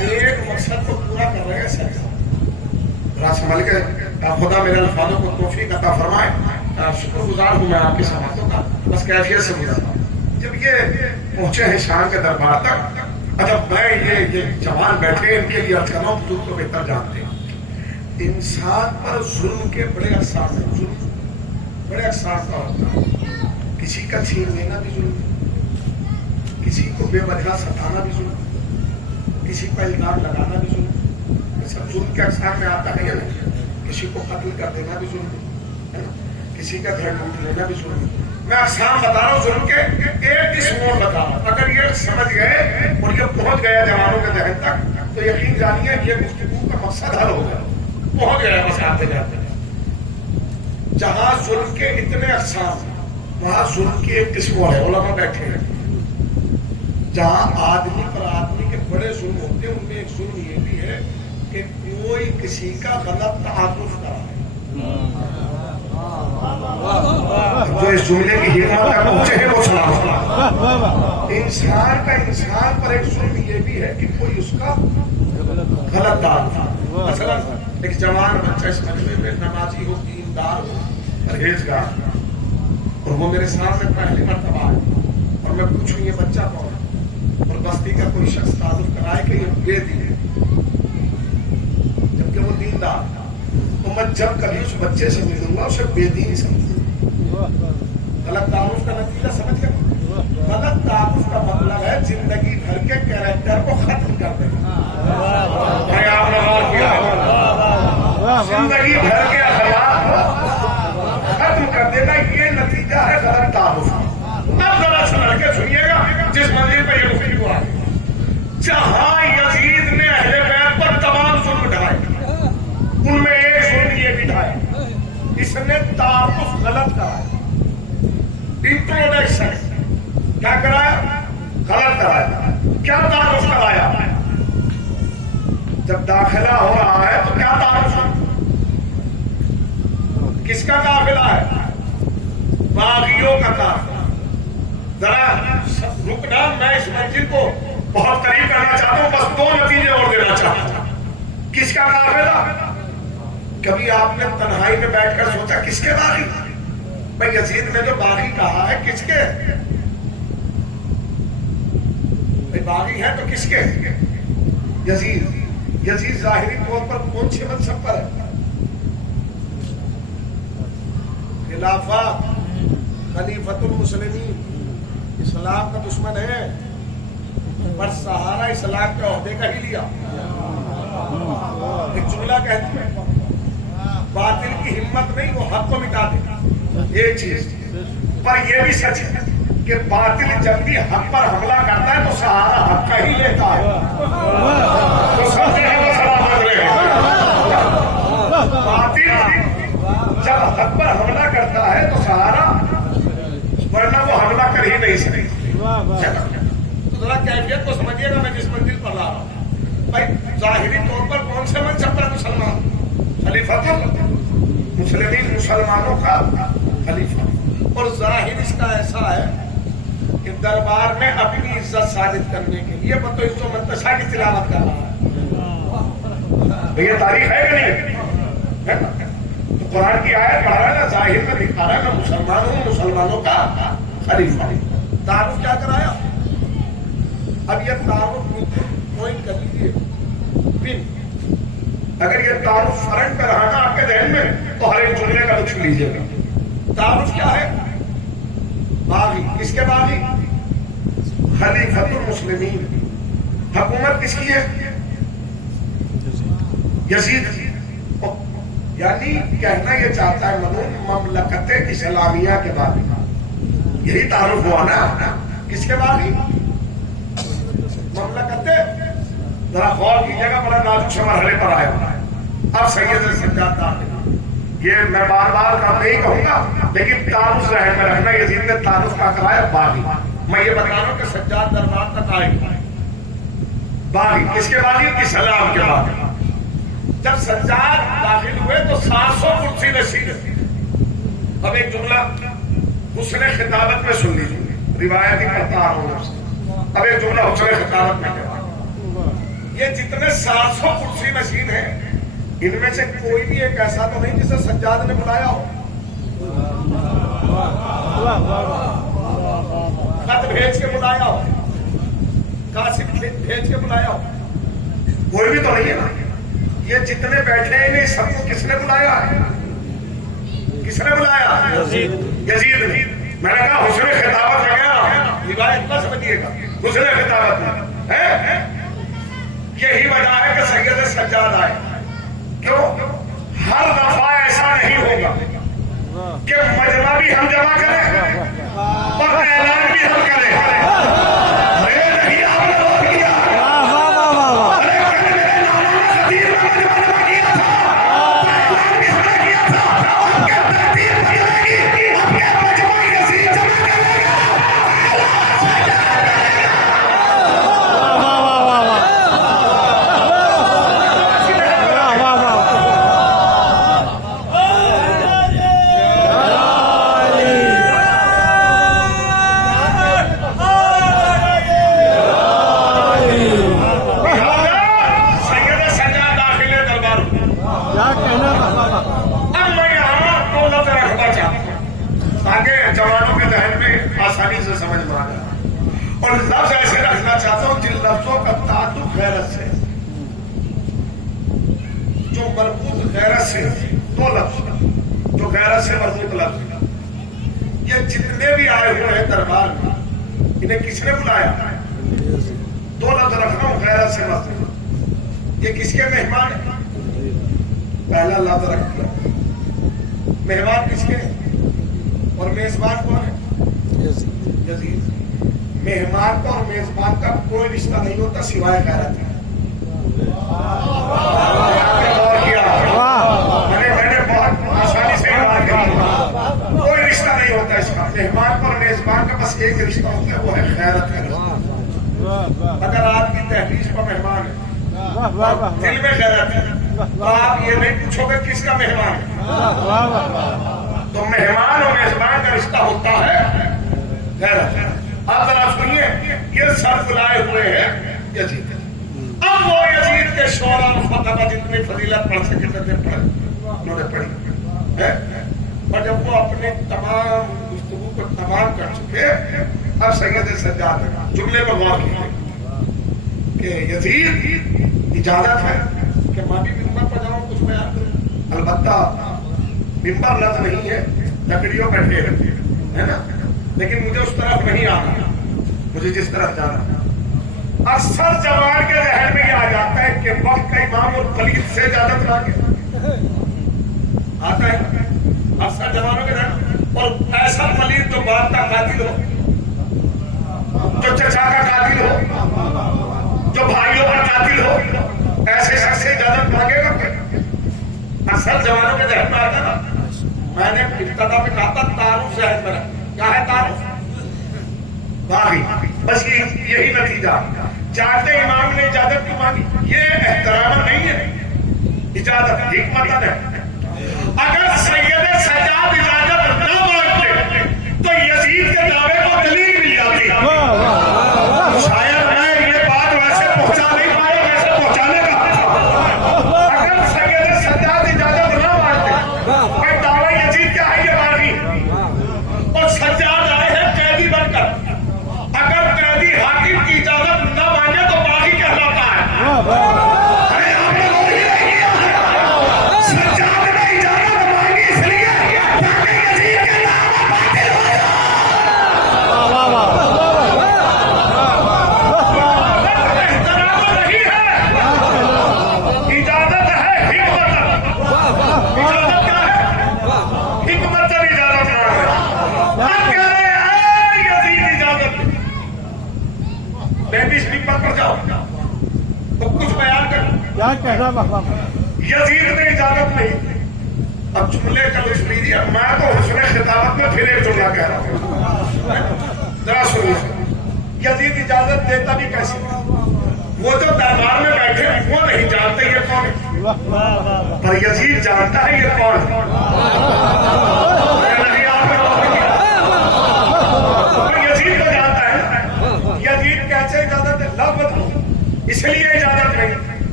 ایک مقصد کو پورا کر رہے ہیں سر. سنبھل کے خدا میرے الفاظوں کو توفیق عطا فرمائے. شکر گزار ہوں میں آپ کی سماعتوں کا، بس کیفیت سے گزرتا ہوں. جب یہ پہنچے ہیں شان کے دربار تک، جب میں یہ جوان بیٹھے ان کے لیے عرض کر رہا ہوں، بزرگ کو بہتر جانتے ہیں. انسان پر ظلم کے بڑے اقسام ہیں، ظلم بڑے اقسام کا ہوتا ہے. کسی کا چھین لینا بھی ظلم، کسی کو بے وجہ ستانا بھی ظلم، کسی پر الزام لگانا بھی ظلم. سب ظلم کے اقسام میں آتا ہے یا نہیں؟ کسی کو قتل کر دینا بھی ظلم ہے، کسی کا گھر لوٹ لینا بھی ظلم. میں اقسام بتا رہا ہوں ظلم کے، ایک قسم اور بتا رہا ہوں. اگر یہ سمجھ گئے اور یہ پہنچ گیا جوانوں کے ذہن تک تو یقین جانیے یہ گفتگو کا مقصد حل ہو گیا، پہنچ گیا. بس آتے جاتے جہاں ظلم کے اتنے اقسام وہاں ظلم کی ایک قسم اور ہے. علماء بیٹھے ہیں جہاں آدمی پر آدمی کے بڑے ظلم ہوتے ہیں، ان میں ایک ظلم یہ بھی ہے کہ کوئی کسی کا غلط تعارف کرا ہے. جو اس جملے کی حکمت تک پہنچے ہیں وہ سلام. انسان کا انسان پر ایک ظلم یہ بھی ہے کہ کوئی اس کا غلط تعارف. مثلا ایک جوان بچہ اس مجمع میں نمازی ہو، دیندار ہو، پرہیزگار، اور وہ میرے سامنے پہلی مرتبہ ہے اور میں پوچھوں یہ بچہ کون ہے، اور بستی کا کوئی شخص تعارف کرائے کہ یہ بے دین ہے جبکہ وہ دیندار، تو میں جب کبھی اس بچے سے ملوں گا اسے بے دین سمجھوں. غلط تعارف کا نتیجہ سمجھ گئے؟ غلط تعارف کا مطلب ہے زندگی بھر کے کیریکٹر کو ختم کر دینا. میں آپ نے غور کیا ہے؟ زندگی بھر کے اخلاق کو ختم کر دینا، یہ نتیجہ ہے غلط تعارف. اب ذرا سمجھ کے سنیے گا جس منزل پہ یہ گفتگو آ گئی. جہاں یزید نے اہل بیت پر تمام ظلم ڈھائے، ان میں ایک ظلم یہ بھی ڈھائے، اس نے تعارف غلط کرایا. انٹروڈکشن کیا کرایا؟ غلط کرایا. کیا تعارف کرایا؟ جب داخلہ ہو رہا ہے تو کیا تعارف ہے؟ کس کا قافلہ ہے؟ باغیوں کا قافلہ. ذرا رکنا، میں اس منزل کو بہت قریب کرنا چاہتا ہوں، بس دو نتیجے اور دینا چاہتا ہوں. کس کا قافلہ؟ کبھی آپ نے تنہائی میں بیٹھ کر سوچا کس کے باغی؟ بھائی یزید نے جو باغی کہا ہے کس کے؟ بھائی باغی ہے تو کس کے؟ یزید. یزید ظاہری طور پر کون سے منصب پر ہے؟ خلافہ، خلیفۃ المسلمین، اسلام کا دشمن ہے، پر سہارا اسلام کے عہدے کا ہی لیا. ایک جملہ کہتے ہیں باطل کی ہمت نہیں، وہ حق کو مٹا دے. ایک چیز پر یہ بھی سچ ہے کہ باطل جب بھی حق پر حملہ کرتا ہے تو سہارا حق کا ہی لیتا ہے. تو سب سے وہ سلامت رہے. باطل جب حق پر حملہ کرتا ہے تو سہارا، ورنہ وہ حملہ کر ہی نہیں سکتی. تو ذرا کیفیت کو سمجھیے گا میں جس منزل پر لا رہا ہوں. بھائی ظاہری طور پر کون سے منصب پر مسلمان؟ خلیفۃ المسلمین، مسلمانوں کا خلیفہ. اور ظاہر اس کا ایسا ہے کہ دربار میں اپنی عزت ثابت کرنے کے لیے بطور عزت و منتشا کی تلاوت کر رہا ہے. یہ تاریخ ہے کہ نہیں؟ تو قرآن کی آیت پڑھ رہا ہے نا، ظاہر میں دکھا رہا ہے میں مسلمان ہوں، مسلمانوں کا خلیفہ. تعارف کیا کرایا؟ اب یہ تعارف پوائنٹ کر لیجیے پن. اگر یہ تعارف فرنٹ پہ رہا نا آپ کے ذہن میں تو ہر ایک جملے کا لطف لیجیے گا. تعارف کیا ہے؟ باغی. کس کے باغی؟ خلیفۃ المسلمین. حکومت کس کی ہے؟ یزید. یعنی کہنا یہ چاہتا ہے منون مملکت اسلامیہ کے باغی. یہی تعارف ہوا نا. کس کے باغی؟ مملکت ذرا غور کیجیے گا، بڑا نازک سے مرحلے پر آیا ہوا ہے. اب سید سجاد داخل، یہ میں بار بار کا نہیں کہوں گا لیکن تعارف ذہن میں رکھنا. یزید نے تعارف کا کرایا باغی. میں یہ بتا رہا ہوں کہ سجاد دربار تک آئے باغی. کس کے باغی؟ اسلام کے باغی. جب سجاد داخل ہوئے تو 700 کرسی نشین. اب ایک جملہ حسن خطابت میں سن لیجیے، روایت ہی پڑھتا آ رہا ہوں. اب ایک جملہ حسن خطابت میں کہا، یہ جتنے 700 کرسی نشین ہیں ان میں سے کوئی بھی ایک ایسا تو نہیں جسے سجاد نے بلایا ہو، خط بھیج کے بلایا ہو، قاصد بھیج کے بلایا ہو. کوئی بھی تو نہیں ہے نا. یہ جتنے بیٹھے ہیں انہیں سب کو کس نے بلایا ہے؟ کس نے بلایا؟ یزید نے. میں نے کہا حسن خطابت میں گیا، روایت نہ سمجھیے گا، حسن خطابت میں. یہی وجہ ہے کہ سید سجاد آئے. کیوں؟ ہر دفعہ ایسا نہیں ہوگا کہ مجمع بھی ہم جمع کریں اور اعلان بھی ہم کریں. جوانوں کے ذہن میں آسانی سے سمجھ میں آ گیا. اور لفظ ایسے رکھنا چاہتا ہوں جن لفظوں کا تعلق غیرت سے، جو مربوط غیرت سے، دو لفظ جو غیرت سے مربوط لفظ. یہ جتنے بھی آئے ہوئے ہیں دربار میں انہیں کس نے بلایا؟ دو لفظ رکھنا ہوں غیرت سے مربوط. یہ کس کے مہمان ہیں؟ پہلا لفظ رکھ دیا. مہمان کس کے اور میزبان کون ہے؟ یزید. مہمان کا اور میزبان کا کوئی رشتہ نہیں ہوتا سوائے غیرت. میں نے بہت آسانی سے بات کی، کوئی رشتہ نہیں ہوتا اس کا. مہمان کا اور میزبان کا بس ایک رشتہ ہوتا ہے، وہ ہے غیرت کا رشتہ. اگر آپ کی تحریر پر مہمان ہے، دل میں غیرت ہے، تو آپ یہ نہیں پوچھو گے کس کا مہمان ہے. تو مہمان اور میزبان کا رشتہ ہوتا ہے غیرت. اب ذرا سنیے، یہ سب بلائے ہوئے ہیں یزید. اب وہ یزید کے شعراء اور خطبہ جتنی فضیلت پڑھ سکے تھے انہوں نے پڑھی. اور جب وہ اپنے تمام گفتگو کو تمام کر چکے، اب سید سجاد جملے میں غور کیجیے کہ یزید اجازت ہے کہ میں بھی ممبر پر جاؤں کچھ بیان کروں. البتہ ممبر لفظ نہیں ہے، لکڑیوں پہ ڈھیر ہے نا، لیکن مجھے اس طرف نہیں آنا، مجھے جس طرف جانا. اکثر جوان کے ذہن میں یہ آ جاتا ہے کہ وقت کا امام اور پلید سے زیادہ تلاقے آتا ہے اکثر جوانوں کے ذہن. اور ایسا پلید جو باپ کا قاتل ہو، جو چچا کا قاتل ہو، جو بھائیوں کا قاتل ہو، ایسے شخص سے زیادہ تلاقے گا. اکثر جوانوں کے ذہن میں آتا نا. میں نے ابتدا میں کہا تھا تعارف ذہن میں رکھ. کیا ہے تعارف؟ باغی. بس یہی نتیجہ. چاہتے امام نے اجازت کیوں مانگی؟ یہ احترام نہیں ہے، اجازت حکمت ہے. اگر سید سجاد اجازت نہ مانگتے تو یزید کے دعوے کو دلیل مل جاتی. شاید میں یہ بات ویسے پہنچا نہیں پایا ویسے پہنچانے کا. اگر سید سجاد اجازت نہ مانگتے، میں دعوی یزید کیا ہے یہ مانگی، اور سجاد آئے ہیں قیدی بن کر. اگر قیدی حاکم کی اجازت نہ مانگے تو باغی کہلاتا ہے. سجاد کیا کہنا بابا یزید نے اجازت نہیں. اب جملے کا لطف لیجیے. میں تو حسن خطابت میں پھر ایک جملہ کہہ رہا ہوں, ذرا سنیے. یزید اجازت دیتا بھی کیسے؟ وہ جو دربار میں بیٹھے وہ نہیں جانتے یہ کون ہے, پر یزید جانتا ہے یہ کون ہے. یزید تو جانتا ہے. یزید کیسے اجازت ہے؟ لفظ بدلو. اس لیے اجازت نہیں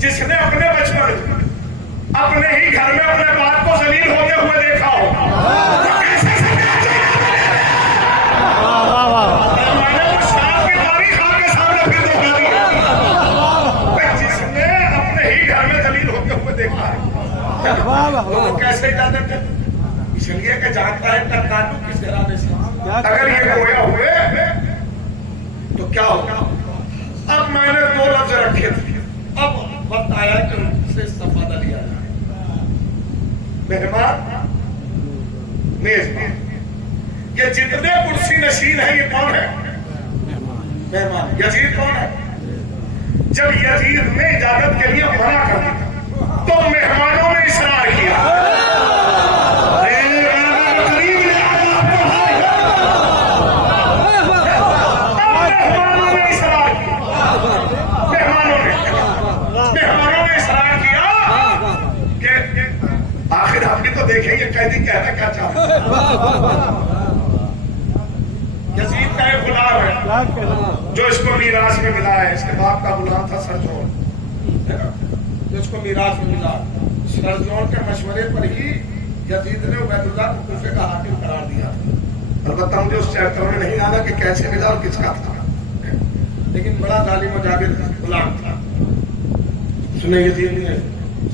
جس نے اپنے بچپن اپنے ہی گھر میں اپنے باپ کو ذلیل ہوتے ہوئے دیکھا ہو. میں نے وہ شام کی تاریخ آپ کے سامنے پھر دکھا دی. جس نے اپنے ہی گھر میں ذلیل ہوتے ہوئے دیکھا ہے وہ کیسے اجازت ہے؟ اس لیے کہ جانتا ہے ان کا تعلق کس گھرانے سے. اگر یہ گویا ہوئے تو کیا ہوگا؟ اب میں نے دو لفظ رکھے تھے, اب وقت آیا کہ ان سے استفادہ لیا جائے. مہمان, میزبان. یہ جتنے کرسی نشین ہیں یہ کون ہے؟ مہمان. یزید کون ہے؟ جب یزید نے اجازت کے لیے منع کر دیا تو مہمانوں نے اصرار کیا. دیکھیں یہ قیدی کہنا کیا چاہتا ہے. یزید کا ایک غلام ہے جو اس کو میراث میں ملا ہے. اس کے باپ کا غلام تھا سرجون, جو اس کو میراث میں ملا. سرجون کے مشورے پر ہی یزید نے عبید اللہ کو کوفے کا حاکم قرار دیا. البتہ مجھے اس چیپٹر میں نہیں آنا کہ کیسے ملا اور کس کا تھا, لیکن بڑا ظالم و جابر غلام تھا. سنیں یزید نے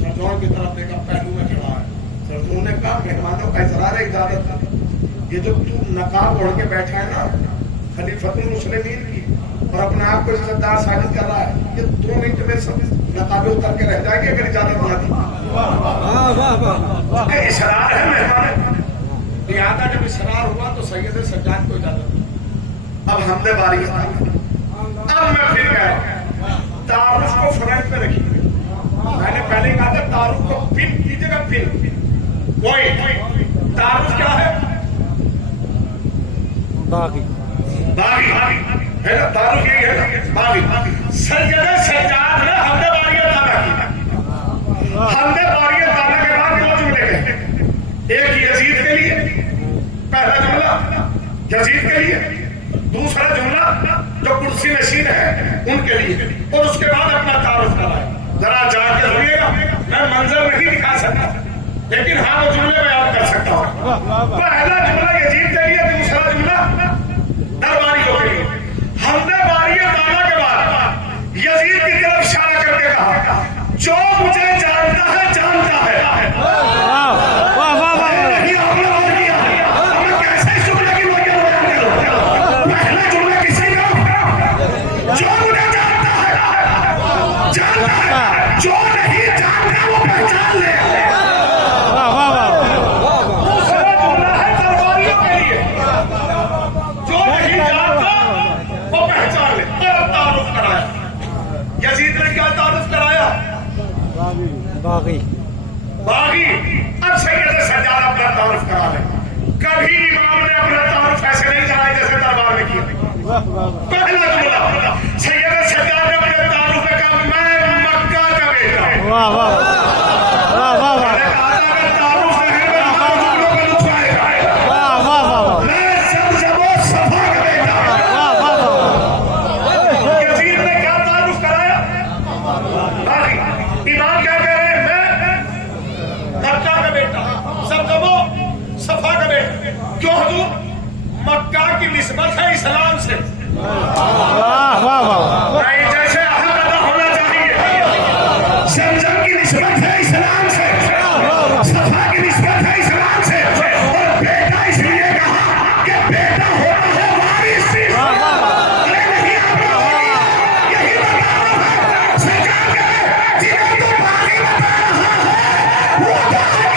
سرجون کی طرف دیکھا, پہلو میں کھڑا ہے. سرجون نے کہا مہمانوں کا اظہار ہے اجازت. یہ جو تو نقاب اوڑھ کے بیٹھا ہے نا خلیفۃ المسلمین کی اور اپنے آپ کو عزتدار ثابت کر رہا ہے, یہ 2 منٹ میں سب نقابیں اتر کے رہ جائیں گے اگر اجازت نہ دی. اصرار ہے مہمان. لہٰذا جب اصرار ہوا تو سید سجاد کو اجازت دی. اب حملے باری ہے. اب میں پھر کہہ رہا ہوں تعارف کو فرنٹ پہ رکھیے. میں نے پہلے کہا تھا تعارف کو پن کیجیے گا. پن کوئی تعارف کیا ہے؟ باغی. باغی ہے نا, تعارف یہی ہے باغی. سید سجاد نے حملے باری تعالیٰ کی. حملے باری تعالیٰ کے بعد 2 جملے کہے. ایک یزید کے لیے پہلا جملہ یزید کے لیے, دوسرا جملہ جو کرسی نشین ہے ان کے لیے, اور اس کے بعد اپنا تعارف کرائے. ذرا جا کے سنیے گا. میں منظر نہیں دکھا سکتا لیکن ہاں وہ جملے بیان کر سکتا ہوں. پہلا جملہ یزید کے لیے, دوسرا جملہ درباریوں کے لیے. حملے باری تعالیٰ کے بعد یزید کی طرف اشارہ کر کے کہا جو مجھے جانتا ہے جانتا ہے. کیسے جملے کی پہلا جملہ کسی کا جو مجھے جانتا ہے جانتا ہے, جو نہیں جانتا وہ پہچان لے. دوسرا جملہ ہے درباریوں کے لیے, جو نہیں جانتا وہ پہچان لے. اور تعارف کرایا. یزید نے کیا تعارف کرایا؟ باغی. باغی. اب سید سجاد اپنا تعارف کرا لے. کبھی امام نے اپنا تعارف ایسے نہیں کرایا جیسے دربار میں کیا. پہلا جملہ سید سجاد نے اپنے تعارف میں کہا میں مکہ کا بیٹا ہوں. واہ واہ واہ واہ واہ تعارف ہے واہ واہ میں زمزم و صفا کا بیٹا. یزید نے کیا تعارف کرایا؟ باغی. امام کیا کہہ رہے ہیں؟ میں مکہ کا بیٹا, زمزم و صفا کا بیٹا. کیوں حضور؟ مکہ کی نسبت ہے اسلام سے. واہ واہ واہ جیسے احد ادا ہونا چاہیے. زمزم کی نسبت ہے اسلام سے, صفا کی نسبت ہے اسلام سے, اور بیٹا اس لیے کہا کہ بیٹا ہوتا ہے وارث. یہی مقام ہے. سجاد کہے جنہیں تو باغی بتا رہا ہے وہ باغی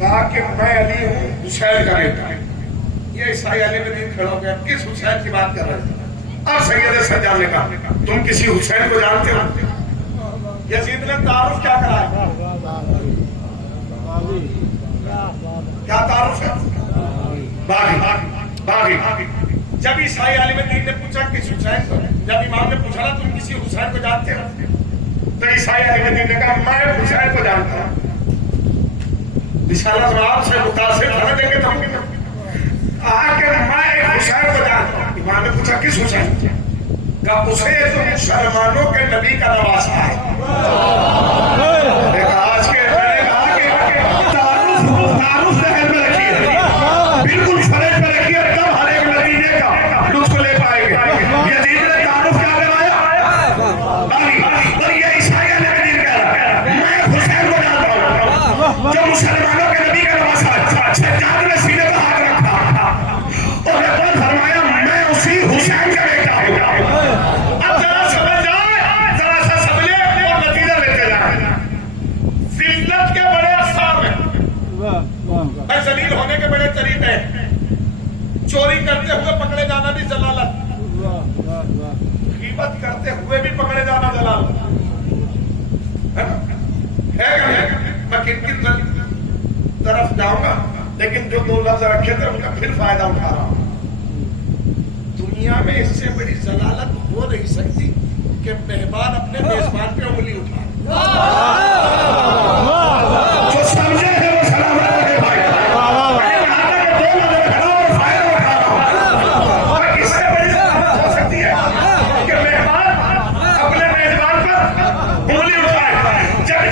کہا کہ میں علی ہوں حسین کا بیٹا. یہ عیسائی علی میں دین کھڑا ہو گیا, کس حسین کی بات کر رہے ہیں؟ اب سید سجاد نے کہا تم کسی حسین کو جانتے ہو؟ یزید نے تعارف کیا کرایا؟ کیا تعارف ہے؟ باغی. جب عیسائی عالم دین نے پوچھا کس حسین کو, جب امام نے پوچھا نا تم کسی حسین کو جانتے ہو, تو عیسائی عالم دین نے کہا میں حسین کو جانتا ہوں. انشاءاللہ آپ سے متاثر ہونے دیں گے تو کہا کہ میں ایک حسین کو جانتا ہوں. امام نے پوچھا کس حسین؟ کہا اسے تو مسلمانوں کے نبی کا نواسا ہے. آج کے تعارف ذہن میں رکھیے, بالکل فرق میں رکھیے, تب ہر ایک نتیجے کا لطف لے پائیں گے. یزید نے تعارف کیا کرایا؟ اور یہ عیسائی علیہ دین کہہ رہا ہے میں حسین کو جانتا ہوں جو مسلمانوں کے نبی کا نواسا ہے. سجاد نے سینے پر ہاتھ رکھا اور نے فرمایا میں اسی حسین کا بیٹا ہوں. اب ذرا سمجھ جائے, ذرا سا سمجھے اور نتیجہ لیتے جائیں. ذلت کے بڑے اقسام ہیں, ذلیل ہونے کے بڑے طریقے ہیں. چوری کرتے ہوئے پکڑے جانا بھی ضلالت, غیبت کرتے ہوئے بھی پکڑے جانا ضلالت ہے کہ نہیں؟ میں کن کن طرف جاؤں گا, لیکن جو دو لفظ رکھے تھے ان کا پھر فائدہ اٹھا رہا ہوں. دنیا میں اس سے بڑی ضلالت ہو نہیں سکتی کہ مہمان اپنے میزبان پہ انگلی اٹھائے. جو سمجھے ہیں وہ سلام رکھے بھائی.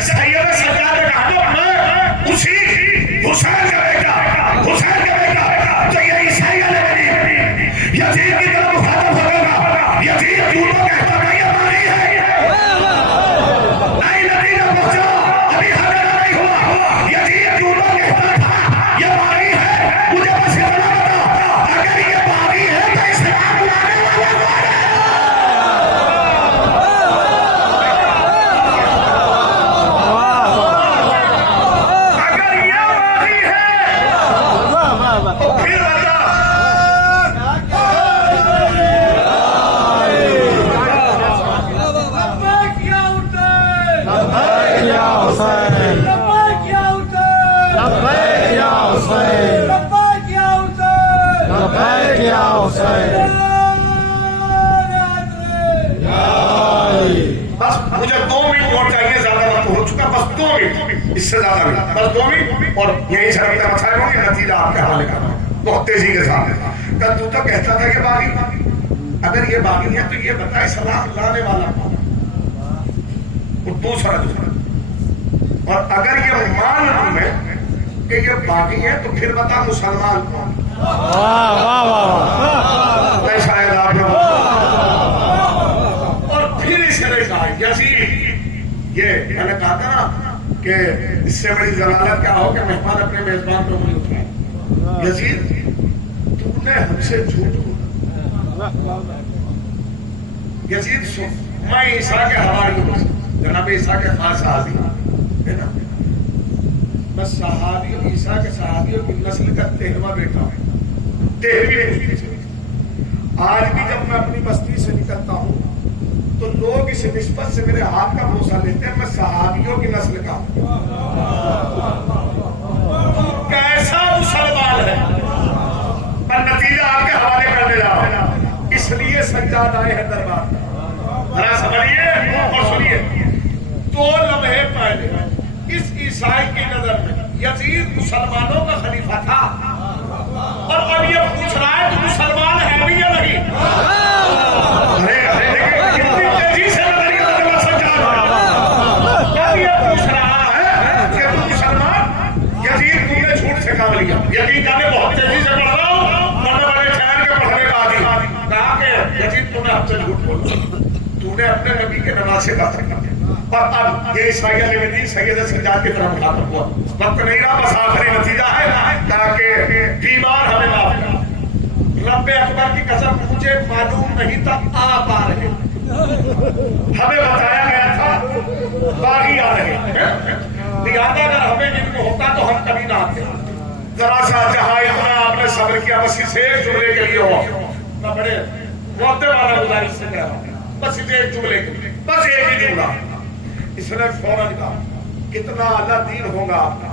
سید سجاد نے کہا میں اسی حسین کا بیٹا, حسین کا بیٹا. تو یہ عیسائی علیہ یزید کی طرف مخاطب ہوگا. یزید جھوٹوں کہتا نہیں ہماری ہے, نہیں نتیجہ پہنچا, ابھی حاضر نہیں ہوا. یزید جھوٹوں کہتا تھا یہ باغی ہے, مجھے بس اتنا بتا اگر یہ باغی ہے تو اسلام لانے والا کون ہے؟ بس مجھے 2 منٹ اور چاہیے, زیادہ وقت ہو چکا, بس 2 منٹ, اس سے زیادہ نہیں, بس 2 منٹ. اور یہی شرط مسائل ہوں گے, نتیجہ آپ کے حوالے کرنا بہت تیزی کے ساتھ. تو کہتا تھا کہ باغی, اگر یہ باغی ہے تو یہ بتائے سلام لانے والا کون, اور دوسرا. اور اگر یہ مان لوں میں کہ یہ باغی ہے تو پھر بتا مسلمان کون. نہیں شاید آپ نے, اور پھر اسے نے کہا یزید, یہ میں نے کہا تھا نا کہ اس سے بڑی ضلالت کیا ہو کہ مہمان اپنے میزبان پہ انگلی اٹھائے. یزید تو نے ہم سے جھوٹ بولا. یزید سن, میں عیسیٰ کے حوالے ہوں, جناب عیسیٰ کے خاص صحابی ہے نا, میں صحابی عیسیٰ کے صحابیوں کی نسل کا 13واں بیٹا ہوں. 13ویں. آج بھی جب میں اپنی بستی سے نکلتا ہوں تو لوگ اس نسبت سے میرے ہاتھ کا بوسہ لیتے ہیں, میں صحابیوں کی نسل کا ہوں. کیسا مسلمان ہے, پر نتیجہ آپ کے حوالے کرنے جا رہا ہوں. اس لیے سجاد آئے ہیں دربار, ذرا سمجھیے اور سنیے. 2 لمحے پہلے اس عیسائی کی نظر میں یزید مسلمانوں کا خلیفہ تھا, اور اب یہ پوچھ رہا ہے کہ مسلمان ہے بھی یا نہیں. تیزی سے یہ پوچھ رہا ہے کہ تم مسلمان, یزید تم نے جھوٹ سے کام لیا. یزید جانے بہت تیزی سے پڑھ رہا ہوں, میں بڑے شہر کے پڑھنے کا عادی. کہا کہ یزید تم نے ہم سے جھوٹ بولا, تم نے اپنے نبی کے نماز سے بات کر. اور اب یہ عیسائی علیہ دین سید سجاد کی طرف مخاطب ہوا. وقت نہیں رہا, بس آخری نتیجہ ہے تاکہ بیمار ہمیں معاف کرے. رب اکبر کی قسم مجھے معلوم نہیں تھا آپ آ رہے, ہمیں بتایا گیا تھا باغی آ رہے. لہٰذا اگر ہمیں علم ہوتا تو ہم کبھی نہ آتے. ذرا سا جہاں اتنا آپ نے صبر کیا بس اسے ایک جملے کے لیے ہو میں بڑے موتے والا گزارش سے کہہ رہا ہوں بس اسے ایک جملے کے لیے بس ایک ہی جملہ اس نے فوراً کہا کتنا اعلیٰ دین ہوگا آپ کا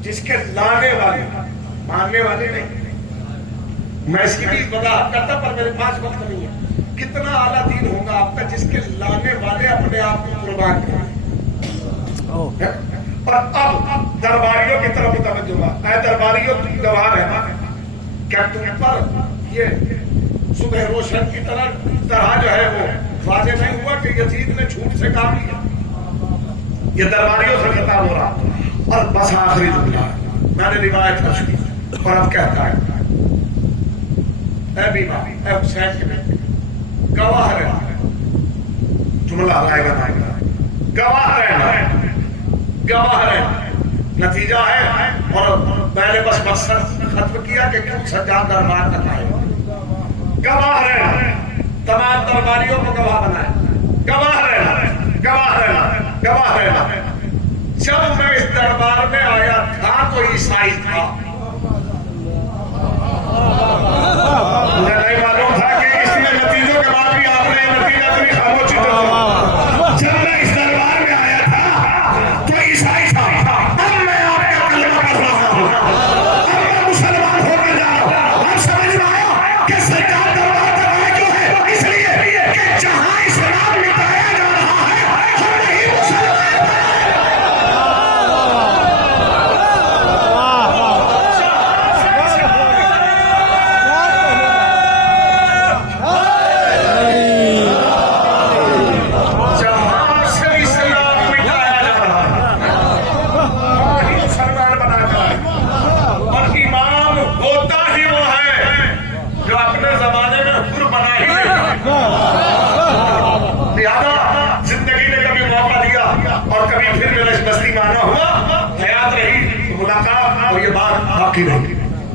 جس کے لانے والے ماننے والے نہیں میں اس کی بھی وضاحت کرتا پر میرے پاس وقت نہیں ہے کتنا اعلیٰ دین ہوگا آپ کا جس کے لانے والے اپنے آپ کو قربان کریں اور اب درباریوں کی طرف متوجہ ہوا اے درباریوں تم گواہ رہنا کیا تم پر یہ صبح روشن کی طرح جو ہے وہ واضح نہیں ہوا کہ یزید نے جھوٹ سے کام لیا یہ درباریوں سے خطاب ہو رہا اور بس آخری جملہ میں نے روایت نقل کی اور اب کہتا ہے اے بیمہ اے حسین کے بیٹے گواہ رہنا جملہ آئے گا گواہ رہنا گواہ رہنا نتیجہ ہے اور میں نے بس مقصد ختم کیا کہ کیوں سجاد دربار تک آئے گواہ رہنا تمام درباریوں کو گواہ بنائے گواہ رہنا گواہ رہنا گواہ رہنا جب میں اس دربار میں آیا تھا تو عیسائی تھا مجھے نہیں معلوم تھا کہ اس میں نتیجوں کے بعد بھی آپ نے نتیجہ اپنی خاموشی سے جب میں اس دربار میں آیا تھا تو عیسائی تھا اب میں آپ کا کلمہ پڑھ رہا ہوں اب میں مسلمان ہو کے جا رہا ہوں اب سمجھ میں آیا کہ سرکار دربار تک آئے کیوں ہے اس لیے کہ جہاں اسلام مٹایا جا رہا ہے ہم نہیں مسلمان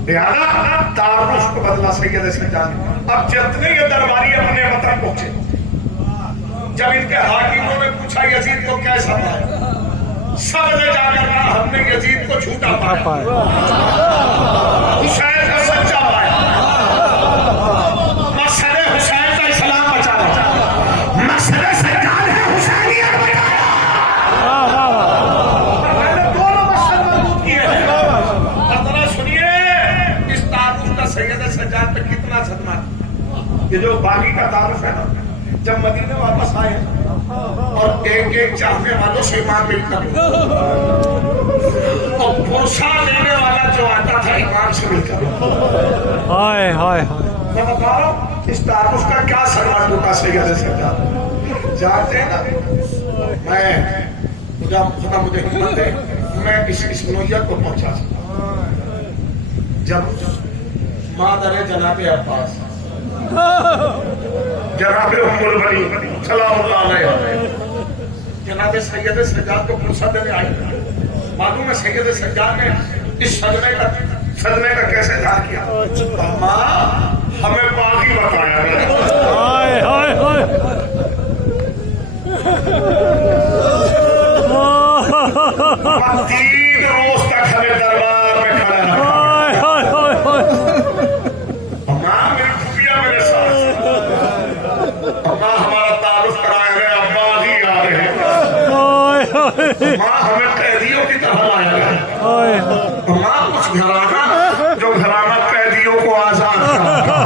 لہذا تعارف کو بدلا سید سجاد اب جتنے یہ درباری اپنے وطن پہنچے جب ان کے حاکموں نے پوچھا یزید کو کیسا پایا سب نے جا کر کہا ہم نے یزید کو جھوٹا پایا حسین کا سچا پایا مقصد حسین کا اسلام بچانا مقصد سجاد ہے حسینیت بچانا میں نے دونوں مقصد مضبوط کیے ہیں سید سجاد پہ کتنا صدمہ یہ جو باغی کا تعارف ہے نا جب مدینے واپس آئے اور ایک ایک چاہنے والوں سے امام مل کر اور بھروسہ لینے والا جو آتا تھا امام سے مل کر میں بتا رہا ہوں اس تعارف کا کیا صدمہ ٹوٹا سید سجاد جانتے ہیں نا میں خدا مجھے ہمت دے میں اس نوعیت کو پہنچا سکتا جب مادر جناب عباس جناب ام البنین سلام اللہ علیہ جناب سید سجاد کو فرصت دینے آئی معلوم ہے سید سجاد نے اس صدمے کا کیسے اظہار کیا ماں ہمیں باقی بتایا تین روز تک ہمیں دربار میں کھڑا رکھا ہمارا تعارف کرائے گئے ابا ہی آ رہے ہیں ماں ہمیں قیدیوں کی طرح لایا گیا ماں کچھ گھرانہ جو گھرانہ قیدیوں کو آزاد کرتا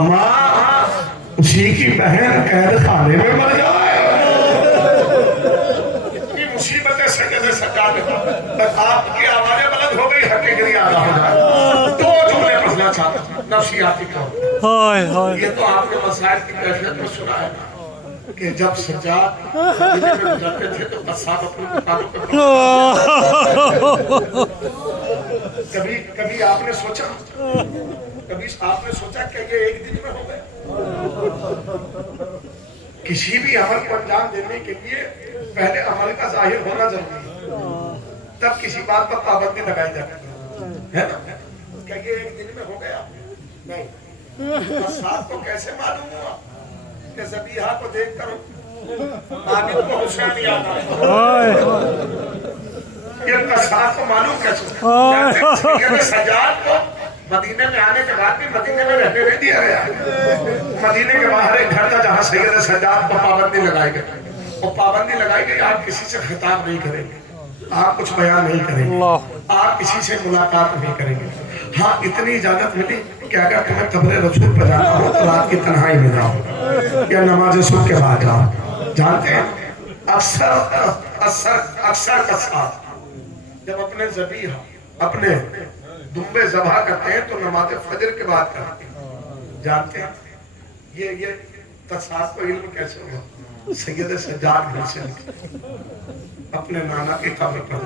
ماں اسی کی بہن قید خانے میں مر جائے اتنی مصیبتیں سجد سجاد آپ کی آوازیں بلند ہو گئی حقیقی آدھا ہو جائے دو جملے پڑھنا چاہتا ہوں نفسیاتی طور یہ تو آپ کے مسائل کی کیفیت میں سنا ہے کہ جب سجاد میں گزرتے تھے تو قصاب اپنے مطالعوں پہ کبھی آپ نے سوچا کہ یہ ایک دن میں ہو گئے کسی بھی عمل کو انجام دینے کے لیے پہلے عمل کا ظاہر ہونا ضروری ہے تب کسی بات پر پابندی لگائی جاتی ہے نا کیا یہ ایک دن میں ہو گیا نہیں قصاب کو کیسے معلوم ہوا کہ ذبیحہ کو دیکھ کر عابد کو حسین یاد آیا یہ قصاص کو معلوم کیسے سید سجاد کو مدینے میں آنے کے بعد بھی مدینے میں رہنے نہیں دیا گیا. مدینے کے باہر ایک گھر تھا جہاں سید سجاد کو پابندی لگائی گئی. وہ پابندی لگائی گئی آپ کسی سے خطاب نہیں کریں گے, آپ کچھ بیان نہیں کریں گے, آپ کسی سے ملاقات نہیں کریں گے. ہاں اتنی اجازت ملی کہ اگر تمہیں قبر رسول پہ جانا ہو تو رات کی تنہائی میں جاؤ یا نماز صبح کے بعد جاؤ. جانتے ہیں اکثر قصاب جب اپنے ذبیحہ اپنے دمبے ذبح کرتے ہیں تو نماز فجر کے بعد کرتے ہیں. جانتے ہیں یہ قصاب کو علم کیسے ہوا؟ سید سجاد گھر سے اپنے نانا کی قبر پر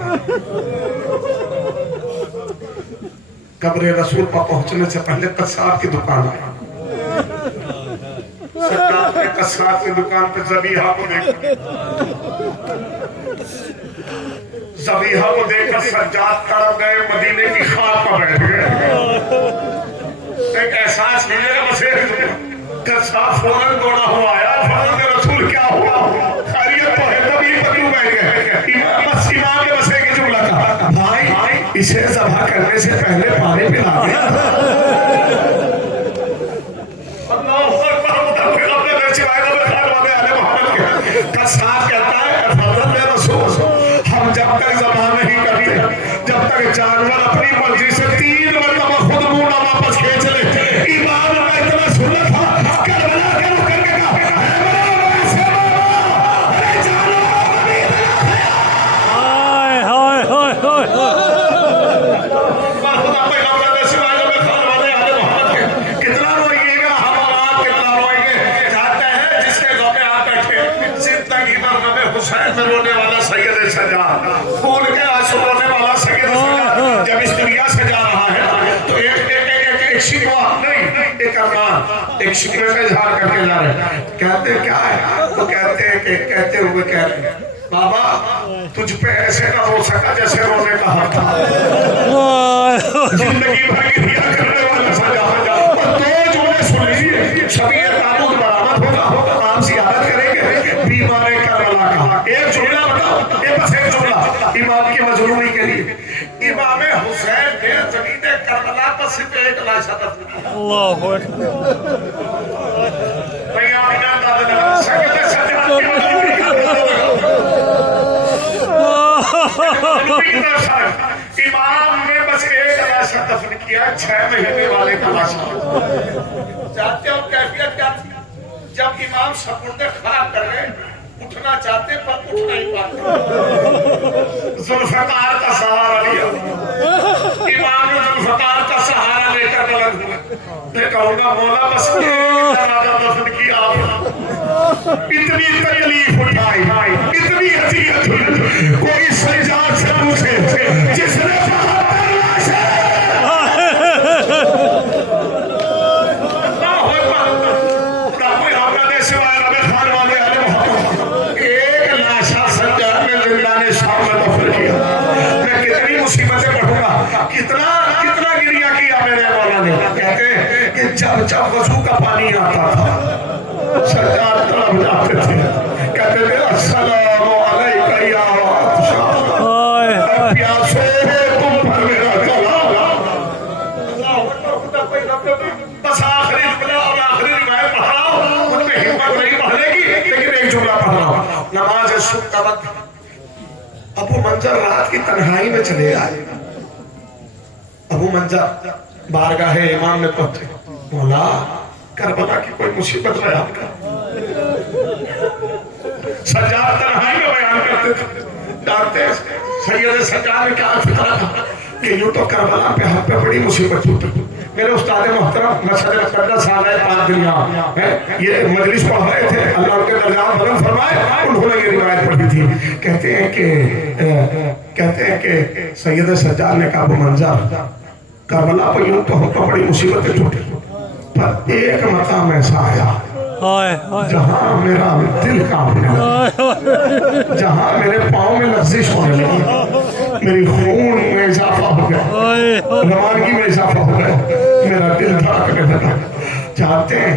قبر رسول پر پہنچنے سے پہلے قصاب کی دکان آیا. سجاد نے قصاب کی دکان پہ ذبیحہ کو دیکھا. ذبیحہ کو دیکھ کر سجاد تڑپ گئے, مدینے کی خاک پر بیٹھ گئے. ایک احساس ملے گا بس قصاب فوراً دوڑا ہوا آیا. فرمایا رسول کیا ہوا؟ خیریت تو ہے؟ تبھی پتلو بیٹھ گئے. بس امام کے بس ایک جملہ کہا, بھائی اسے ذبح کرنے سے پہلے پانی پلا دیا. قصاب کہتا ہے حضرت رسول ہم جب تک ذبح نہیں کرتے, جب تک جانور اپنی مرضی سے 3 مرتبہ خود منہ نہ واپس کھینچ لے. امام کا اتنا سنت تھا کربلا کے رخ کر کے کہا کتنا روئیں گے ہم اور آپ, کتنا روئیں گے. چاہتے ہیں جس کے گھر پہ آپ بیٹھے زندگی بھر غم حسین میں رونے والا سید سجاد, خون کے آنسو رونے والا سید سجاد جب اس دنیا سے جا رہا ہے تو ایک شکوہ نہیں, ایک ارمان, ایک شکوے کا اظہار کر کے جا رہے ہیں. کہتے کیا ہے؟ وہ کہتے ہیں کہ کہتے ہوئے کہتے ہیں بابا تجھ پہ ایسے نہ رو سکا جیسے رونے کا حق تھا. زندگی بھر کی ریا کرنے والا سجاد, اور 2 جملے سن لیجیے. شبیہ تابوت برآمد ہوگا, آپ زیارت کریں گے بیمار کربلا کا. ایک جملہ بتاؤ, یہ بس ایک جملہ امام کی مظلومی کے لیے. امام حسین نے زمین کربلا پر صرف ایک لاشا دفن کیا. اللہ اکبر. امام نے بس ایک لاشا دفن کیا, 6 مہینے والے کا لاشا. چاہتے ہو کیفیت کیا تھی؟ جب امام سپردے خراب کر رہے اٹھنا چاہتے پر اٹھ نہیں پاتے, ذوالفقار کا سہارا لیا. امام نے ذوالفقار کا سہارا لے کر بلند ہوئے. میں کہوں گا مولا بس ایک جنازہ دفن کیا آپ نے, اتنی تکلیف اٹھائی, اتنی اذیت ہوئی. کوئی سجاد سے پوچھے جس نے کتنا گریا کیا میرے مولا نے. کہتے ہیں کہ جب وضو کا پانی آتا تھا سجاد طرف جاتے تھے, کہتے تھے السلام علیکہ یا عطشہ, پیاسے تم پر میرا کلام. بس آخری جملہ اور آخری روایت پڑھ رہا ہوں, ان میں ہمت نہیں پڑھنے کی, لیکن ایک جملہ پڑھ رہا ہوں. نماز صبح کا وقت, ابو منظر رات کی تنہائی میں چلے آئے. ابو منظر بارگاہ امام میں پہنچے. مولا کربلا کی کوئی مصیبت بیان کر. سجاد تنہائی میں بیان کرتے تھے. جانتے ہیں سید سجاد نے کیا فکرہ تھا کہ یوں تو کربلا پہ ہم پہ بڑی مصیبت ہوتی. میرے استاد محترم مشہد القدر صاحب پاک دنیا یہ مجلس پڑھ رہے تھے, اللہ ان کے درجات بلند فرمائے. انہوں نے یہ روایت پڑھی تھی. کہتے ہیں کہ سید سجاد نے کہا ابو منظر کربلا پر یوں تو ہم تو بڑی مصیبتیں ٹوٹی, پر ایک مقام ایسا آیا جہاں میرا دل کانپنے لگا, جہاں میرے پاؤں میں لرزش ہونے لگی, میری خون میں اضافہ ہو گیا, روانگی میں اضافہ ہو گیا, میرا دل دھڑکنے لگا. چاہتے ہیں